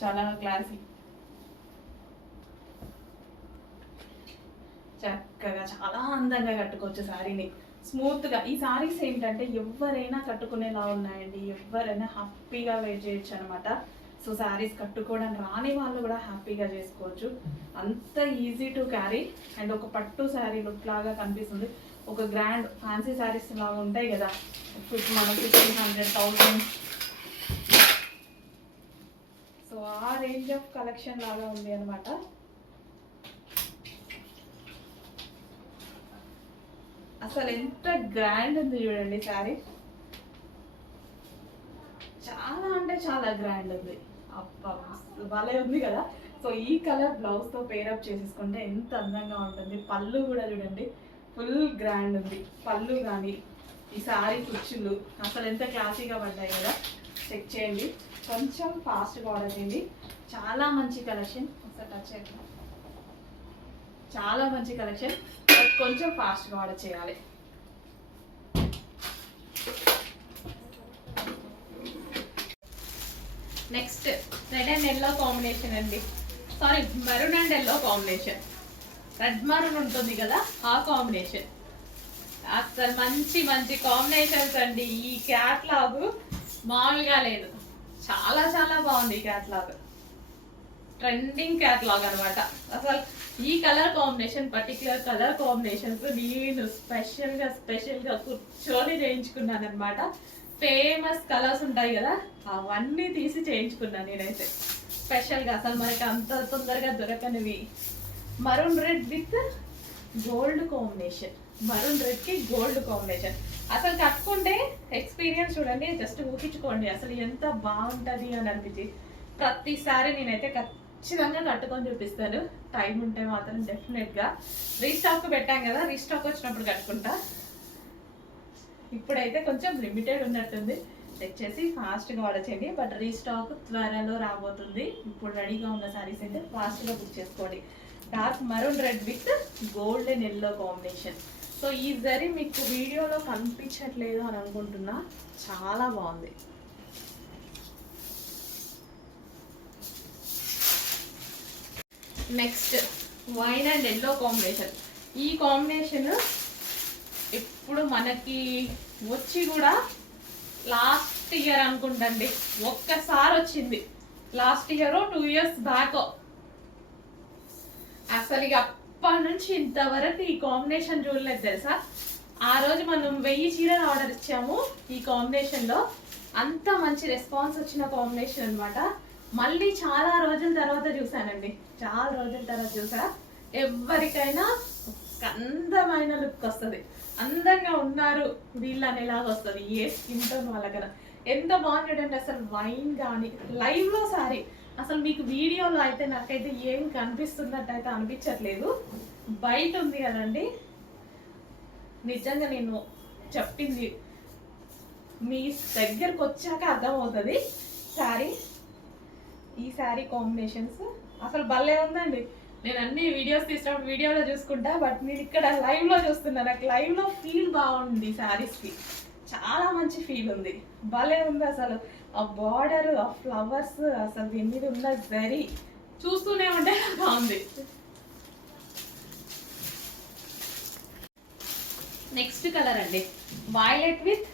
చాలా క్లాసీ. చక్కగా చాలా అందంగా కట్టుకోవచ్చు శారీని, స్మూత్గా. ఈ శారీస్ ఏంటంటే ఎవరైనా కట్టుకునేలా ఉన్నాయండి, ఎవరైనా హ్యాపీగా వేర్ చేయొచ్చు అనమాట. సో శారీస్ కట్టుకోవడం రాని వాళ్ళు కూడా హ్యాపీగా చేసుకోవచ్చు, అంత ఈజీ టు క్యారీ. అండ్ ఒక పట్టు శారీ లుక్ లాగా కనిపిస్తుంది, ఒక గ్రాండ్ ఫ్యాన్సీ శారీస్ లాగా ఉంటాయి కదా, మనం 1500, 1000. సో ఆ రేంజ్ ఆఫ్ కలెక్షన్ లాగా ఉంది అనమాట. అసలు ఎంత గ్రాండ్ ఉంది చూడండి శారీ, చాలా అంటే చాలా గ్రాండ్ ఉంది. అబ్బా భలే ఉంది కదా. సో ఈ కలర్ బ్లౌజ్తో పేరప్ చేసేసుకుంటే ఎంత అందంగా ఉంటుంది. పళ్ళు కూడా చూడండి ఫుల్ గ్రాండ్ ఉంది, పళ్ళు కానీ ఈ శారీ కుచ్చులు అసలు ఎంత క్లాసీగా పడ్డాయి కదా. చెక్ చేయండి, కొంచెం ఫాస్ట్గా ఆర్డర్ చేయండి. చాలా మంచి కలెక్షన్, ఒకసారి టచ్ చేద్దాం. చాలా మంచి కలెక్షన్, కొంచెం ఫాస్ట్గా ఆర్డర్ చేయాలి. Next red and yellow combination అండి, sorry maroon and yellow combination. Red maroon ఉంటుంది కదా ఆ కాంబినేషన్. అసలు మంచి మంచి కాంబినేషన్స్ అండి. ఈ క్యాట్లాగ్ మామూలుగా లేదు, చాలా చాలా బాగుంది ఈ క్యాట్లాగ్, ట్రెండింగ్ క్యాట్లాగ్ అనమాట. అసలు ఈ colour combination, particular colour combinations నేను స్పెషల్గా కూర్చొని చేయించుకున్నాను అనమాట. ఫేమస్ కలర్స్ ఉంటాయి కదా అవన్నీ తీసి చేయించుకున్నాను నేనైతే స్పెషల్గా. అసలు మనకి అంత తొందరగా దొరకనివి. Maroon red with gold combination, maroon రెడ్కి గోల్డ్ కాంబినేషన్. అసలు కట్టుకుంటే ఎక్స్పీరియన్స్ చూడండి, జస్ట్ ఊహించుకోండి అసలు ఎంత బాగుంటుంది అని అనిపించి. ప్రతిసారి నేనైతే ఖచ్చితంగా కట్టుకొని చూపిస్తాను, టైం ఉంటే మాత్రం డెఫినెట్గా. రీస్టాక్ పెట్టాం కదా, రీస్టాక్ వచ్చినప్పుడు కట్టుకుంటా. ఇప్పుడైతే కొంచెం లిమిటెడ్ ఉన్నట్టుంది, చెక్ చేసి ఫాస్ట్గా ఆర్డర్ చేయండి. బట్ రీస్టాక్ త్వరలో రాబోతుంది. ఇప్పుడు రెడీగా ఉన్న శారీస్ అయితే ఫాస్ట్గా బుక్ చేసుకోండి. Dark maroon red with golden yellow combination. So ఈ జరీ మీకు వీడియోలో కనిపించట్లేదు అని అనుకుంటున్నా, చాలా బాగుంది. Next wine and yellow combination. ఈ కాంబినేషన్ ఇప్పుడు మనకి వచ్చి కూడా లాస్ట్ ఇయర్ అనుకుంటండి, ఒక్కసారి వచ్చింది. Last year 2 years back. అసలు ఇక అప్పటి నుంచి ఇంతవరకు ఈ కాంబినేషన్ చూడలేదు తెలుసా. ఆ రోజు మనం 1000 చీరలు ఆర్డర్ ఇచ్చాము ఈ కాంబినేషన్లో. అంత మంచి రెస్పాన్స్ వచ్చిన కాంబినేషన్ అనమాట. మళ్ళీ చాలా రోజుల తర్వాత చూసానండి, చాలా రోజుల తర్వాత చూసా. ఎవరికైనా అందమైన లుక్ వస్తుంది, అందంగా ఉన్నారు వీళ్ళు అనేలాగా వస్తుంది ఏ స్కిన్ టోన్ వాళ్ళకన్నా. ఎంత బాగుంటుందంటే అసలు వైన్ కానీ లైవ్లో సారీ, అసలు మీకు వీడియోలో అయితే నాకైతే ఏం కనిపిస్తున్నట్టు అయితే అనిపించట్లేదు. బయట ఉంది కదండి, నిజంగా నేను చెప్పింది మీ దగ్గరకు వచ్చాక అర్థమవుతుంది శారీ. ఈ శారీ కాంబినేషన్స్ అసలు భలే ఉందండి. నేను అన్ని వీడియోస్ తీసినప్పుడు వీడియోలో చూసుకుంటా, బట్ నేను ఇక్కడ లైవ్లో చూస్తున్నా. నాకు లైవ్లో ఫీల్ బాగుంది, శారీస్కి చాలా మంచి ఫీల్ ఉంది, భలే ఉంది. అసలు ఆ బార్డర్, ఆ ఫ్లవర్స్, అసలు దీని మీద ఉన్న జరీ చూస్తూనే ఉంటే బాగుంది. నెక్స్ట్ కలర్ అండి, violet with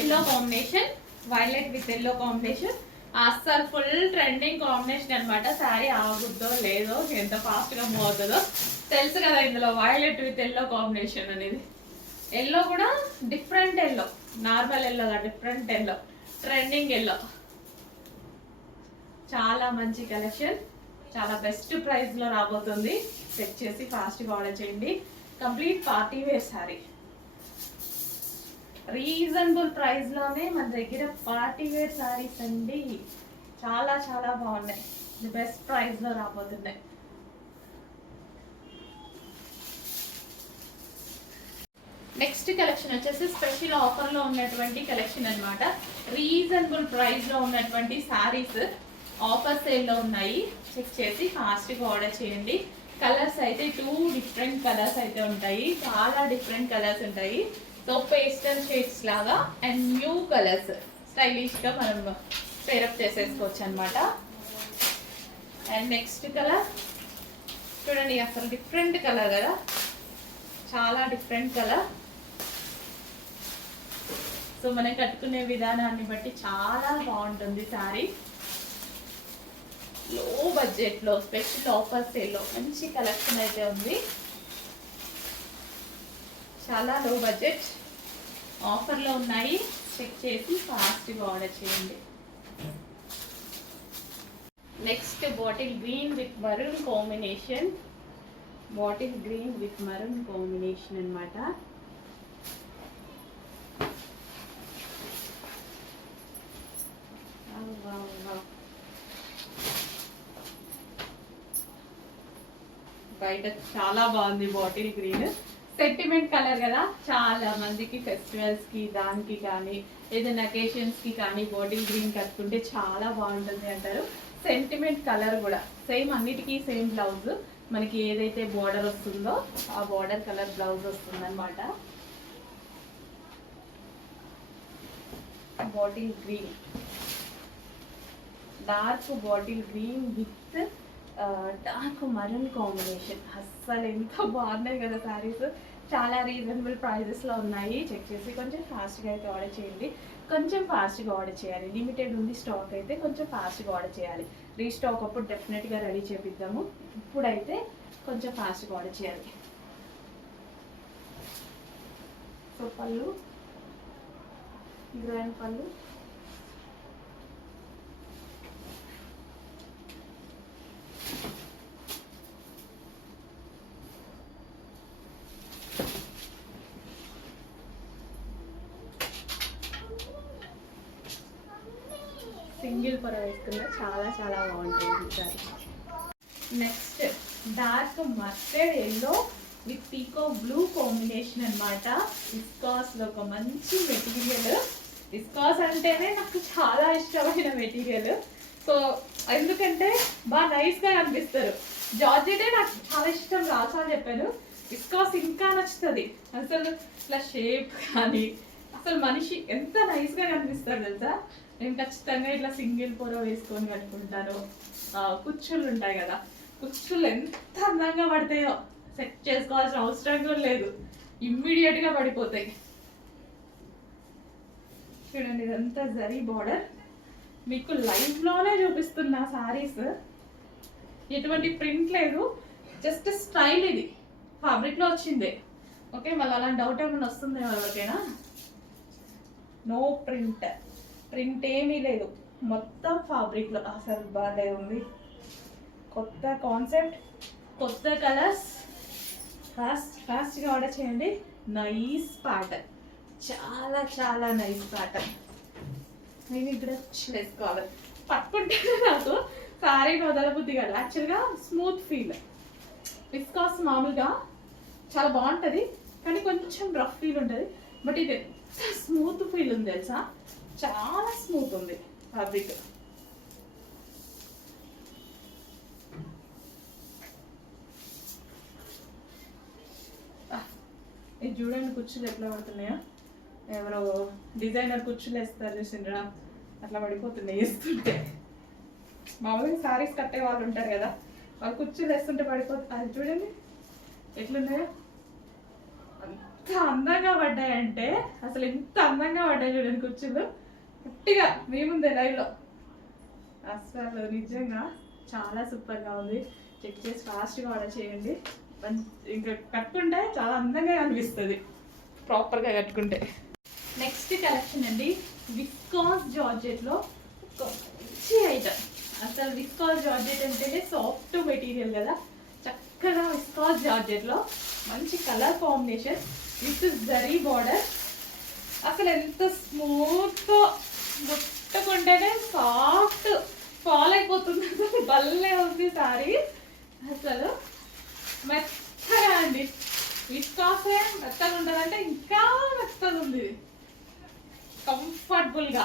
yellow combination. Violet with yellow combination అస్సలు ఫుల్ ట్రెండింగ్ కాంబినేషన్ అనమాట. శారీ ఆగుద్దో లేదో, ఎంత ఫాస్ట్గా మూవ్ అవుతుందో తెలుసు కదా. ఇందులో వైలెట్ విత్ ఎల్లో కాంబినేషన్ అనేది, ఎల్లో కూడా different yellow, normal yellow different yellow, trending yellow. చాలా మంచి కలెక్షన్, చాలా బెస్ట్ ప్రైస్లో రాబోతుంది. చెక్ చేసి ఫాస్ట్గా ఆర్డర్ చేయండి. Complete party wear sari, reasonable ప్రైస్లోనే మన దగ్గర పార్టీ వేర్ శారీస్ అండి. చాలా చాలా బాగున్నాయి, బెస్ట్ ప్రైస్లో రాబోతున్నాయి. నెక్స్ట్ కలెక్షన్ వచ్చేసి స్పెషల్ ఆఫర్లో ఉన్నటువంటి కలెక్షన్ అనమాట. రీజనబుల్ ప్రైస్లో ఉన్నటువంటి శారీస్ ఆఫర్ సేల్లో ఉన్నాయి. చెక్ చేసి ఫాస్ట్గా ఆర్డర్ చేయండి. కలర్స్ అయితే 2 different కలర్స్ అయితే ఉంటాయి, చాలా డిఫరెంట్ కలర్స్ ఉంటాయి. సో పేస్టల్ షేడ్స్ లాగా అండ్ న్యూ కలర్స్ స్టైలిష్గా మనం పేరప్ చేసేసుకోవచ్చు అనమాట. అండ్ నెక్స్ట్ కలర్ చూడండి, అసలు డిఫరెంట్ కలర్ కదా, చాలా డిఫరెంట్ కలర్. సో మనం కట్టుకునే విధానాన్ని బట్టి చాలా బాగుంటుంది శారీ. లో బడ్జెట్లో స్పెషల్ ఆఫర్ సేల్లో మంచి కలెక్షన్ అయితే ఉంది. చాలా లో బడ్జెట్ ఆఫర్లో ఉన్నాయి. చెక్ చేసి ఫాస్ట్గా ఆర్డర్ చేయండి. Next bottle green with maroon combination. Bottle green with maroon combination అనమాట. బయట చాలా బాగుంది బాటిల్ గ్రీన్, సెంటిమెంట్ కలర్ కదా. చాలా మందికి ఫెస్టివల్స్కి దానికి కానీ ఏదైనా అకేషన్స్కి కానీ బాటిల్ గ్రీన్ కట్టుకుంటే చాలా బాగుంటుంది అంటారు. సెంటిమెంట్ కలర్ కూడా సేమ్, అన్నిటికీ సేమ్ బ్లౌజ్. మనకి ఏదైతే బార్డర్ వస్తుందో ఆ బార్డర్ కలర్ బ్లౌజ్ వస్తుంది అనమాట. Bottle green, dark bottle green with dark maroon combination. అస్సలు ఎంత బాగున్నాయి కదా శారీస్, చాలా రీజనబుల్ ప్రైజెస్లో ఉన్నాయి. చెక్ చేసి కొంచెం ఫాస్ట్గా అయితే ఆర్డర్ చేయండి. కొంచెం ఫాస్ట్గా ఆర్డర్ చేయాలి, లిమిటెడ్ ఉంది స్టాక్ అయితే, కొంచెం ఫాస్ట్గా ఆర్డర్ చేయాలి. రీస్టాక్ అప్పుడు డెఫినెట్గా రెడీ చేపిద్దాము, ఇప్పుడైతే కొంచెం ఫాస్ట్గా ఆర్డర్ చేయాలి. సో పళ్ళు, గ్రాండ్ పళ్ళు, సింగిల్ పొర వేసుకున్నా చాలా చాలా బాగుంటుంది ఈసారి. Next dark mustard yellow with పీకో బ్లూ కాంబినేషన్ అనమాట. విస్కాస్లో ఒక మంచి మెటీరియల్. విస్కాస్ అంటేనే నాకు చాలా ఇష్టమైన మెటీరియల్. సో ఎందుకంటే బాగా నైస్గా కనిపిస్తారు. జార్జెటే నాకు చాలా ఇష్టం, రాసాలు చెప్పాను. విస్కాస్ ఇంకా నచ్చుతుంది. అసలు ఇట్లా షేప్ కానీ అసలు మనిషి ఎంత నైస్గా కనిపిస్తారు తెలుసా. నేను ఖచ్చితంగా ఇట్లా సింగిల్ పొర వేసుకొని కట్టుకుంటాను. కుచ్చుళ్ళు ఉంటాయి కదా, కుచ్చుళ్ళు ఎంత అందంగా పడతాయో. సెట్ చేసుకోవాల్సిన అవసరం కూడా లేదు, ఇమ్మీడియట్గా పడిపోతాయి. చూడండి ఇదంతా జరీ బార్డర్. మీకు లైవ్లోనే చూపిస్తున్నా సారీస్. ఎటువంటి ప్రింట్ లేదు, జస్ట్ స్టైల్. ఇది ఫ్యాబ్రిక్లో వచ్చింది. ఓకే, మళ్ళీ అలాంటి డౌట్ ఏమైనా వస్తుందేమో ఎవరికైనా. నో ప్రింట్, ప్రింట్ ఏమీ లేదు, మొత్తం ఫ్యాబ్రిక్లో. అసలు బాగా ఉంది. కొత్త కాన్సెప్ట్, కొత్త కలర్స్. ఫాస్ట్గా ఆర్డర్ చేయండి. నైస్ ప్యాటర్న్, చాలా చాలా నైస్ ప్యాటర్న్. నేను ఇక్కడ వేసుకోవాలి. పట్టుకుంటే నాకు సారీ వదలబుద్ధి కాదు. యాక్చువల్గా స్మూత్ ఫీల్. విస్కాస్ మామూలుగా చాలా బాగుంటుంది, కానీ కొంచెం రఫ్ ఫీల్ ఉంటుంది. బట్ ఇది ఎంత స్మూత్ ఫీల్ ఉంది తెలుసా, చాలా స్మూత్ ఉంది ఫ్యాబ్రిక్. ఇది చూడండి కుర్చీలు ఎట్లా పడుతున్నాయో. ఎవరో డిజైనర్ కుర్చీలు వేస్తారు చూసిండ్రా, అట్లా పడిపోతున్నాయి వేస్తుంటే. మామూలుగా సారీస్ కట్టే వాళ్ళు ఉంటారు కదా, వాళ్ళు కుర్చీలు వేస్తుంటే పడిపోతుంది. అది చూడండి ఎట్లున్నాయో, అంత అందంగా పడ్డాయంటే అసలు ఎంత అందంగా పడ్డాయి చూడండి కుర్చీలు. గట్టిగా మేముంది లైవ్లో. అసలు నిజంగా చాలా సూపర్గా ఉంది. చెక్ చేసి ఫాస్ట్గా ఆర్డర్ చేయండి. ఇంకా కట్టుకుంటే చాలా అందంగా అనిపిస్తుంది ప్రాపర్గా కట్టుకుంటే. నెక్స్ట్ కలెక్షన్ అండి, విస్కాస్ జార్జెట్లో ఒక మంచి ఐటమ్. అసలు విస్కాస్ జార్జెట్ అంటేనే సాఫ్ట్ మెటీరియల్ కదా. చక్కగా విస్కాస్ జార్జెట్లో మంచి colour combination with zari border. అసలు ఎంత స్మూత్, ముట్టుకుంటేనే సాఫ్ట్ ఫాల్ అయిపోతుంది. భలే ఉంది సారీ. అసలు మెత్తగా అండి. విస్కాసే మెత్తగా ఉంటుందంటే ఇంకా మెత్తగా ఉంది. కంఫర్టబుల్గా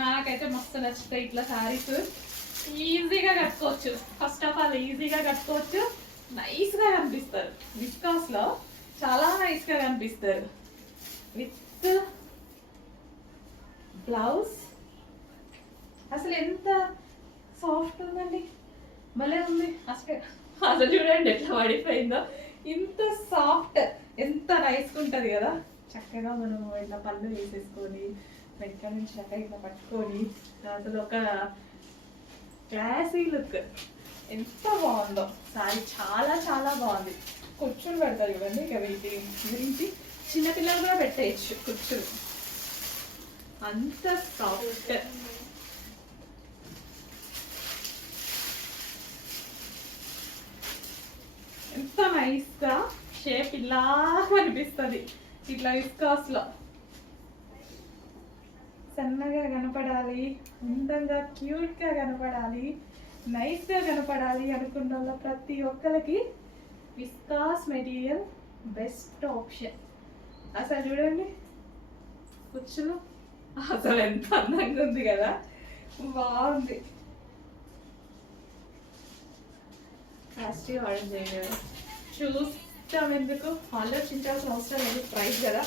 నాకైతే మస్తు నచ్చుతాయి ఇట్లా శారీస్. ఈజీగా కట్టుకోవచ్చు. ఫస్ట్ ఆఫ్ ఆల్ ఈజీగా కట్టుకోవచ్చు, నైస్గా కనిపిస్తారు. విస్కాస్లో చాలా నైస్గా కనిపిస్తారు. విత్ బ్లౌజ్ అసలు ఎంత సాఫ్ట్ ఉందండి, భలే ఉంది. అసలు చూడండి ఎట్లా పడిపోయిందో. ఇంత సాఫ్ట్, ఎంత నైస్గా ఉంటుంది కదా. చక్కగా మనం ఇట్లా పళ్ళు వేసేసుకొని వెనక నుంచి అక్కడ ఇట్లా పట్టుకొని అసలు ఒక క్లాసీ లుక్. ఎంత బాగుందో సారీ, చాలా చాలా బాగుంది. కుర్చీలు పెడతారు ఇవన్నీ. ఇక వీటి గురించి చిన్నపిల్లలు కూడా పెట్టేయచ్చు కుర్చీలు, అంత సాఫ్ట్. ఎంత నైస్గా షేప్ ఇలా కనిపిస్తుంది. ఇట్లా విస్కాస్లో సన్నగా కనపడాలి, అందంగా క్యూట్గా కనపడాలి, నైస్గా కనపడాలి అనుకున్న వాళ్ళ ప్రతి ఒక్కరికి విస్కాస్ మెటీరియల్ బెస్ట్ ఆప్షన్. అసలు చూడండి కుచ్చులు అసలు ఎంత అందంగా ఉంది కదా, బాగుంది. ఫాస్ట్గా ఆర్డర్ చేయాలి. చూస్తాం ఎందుకు, ఆలోచించాల్సిన అవసరం లేదు, ప్రైస్ కదా.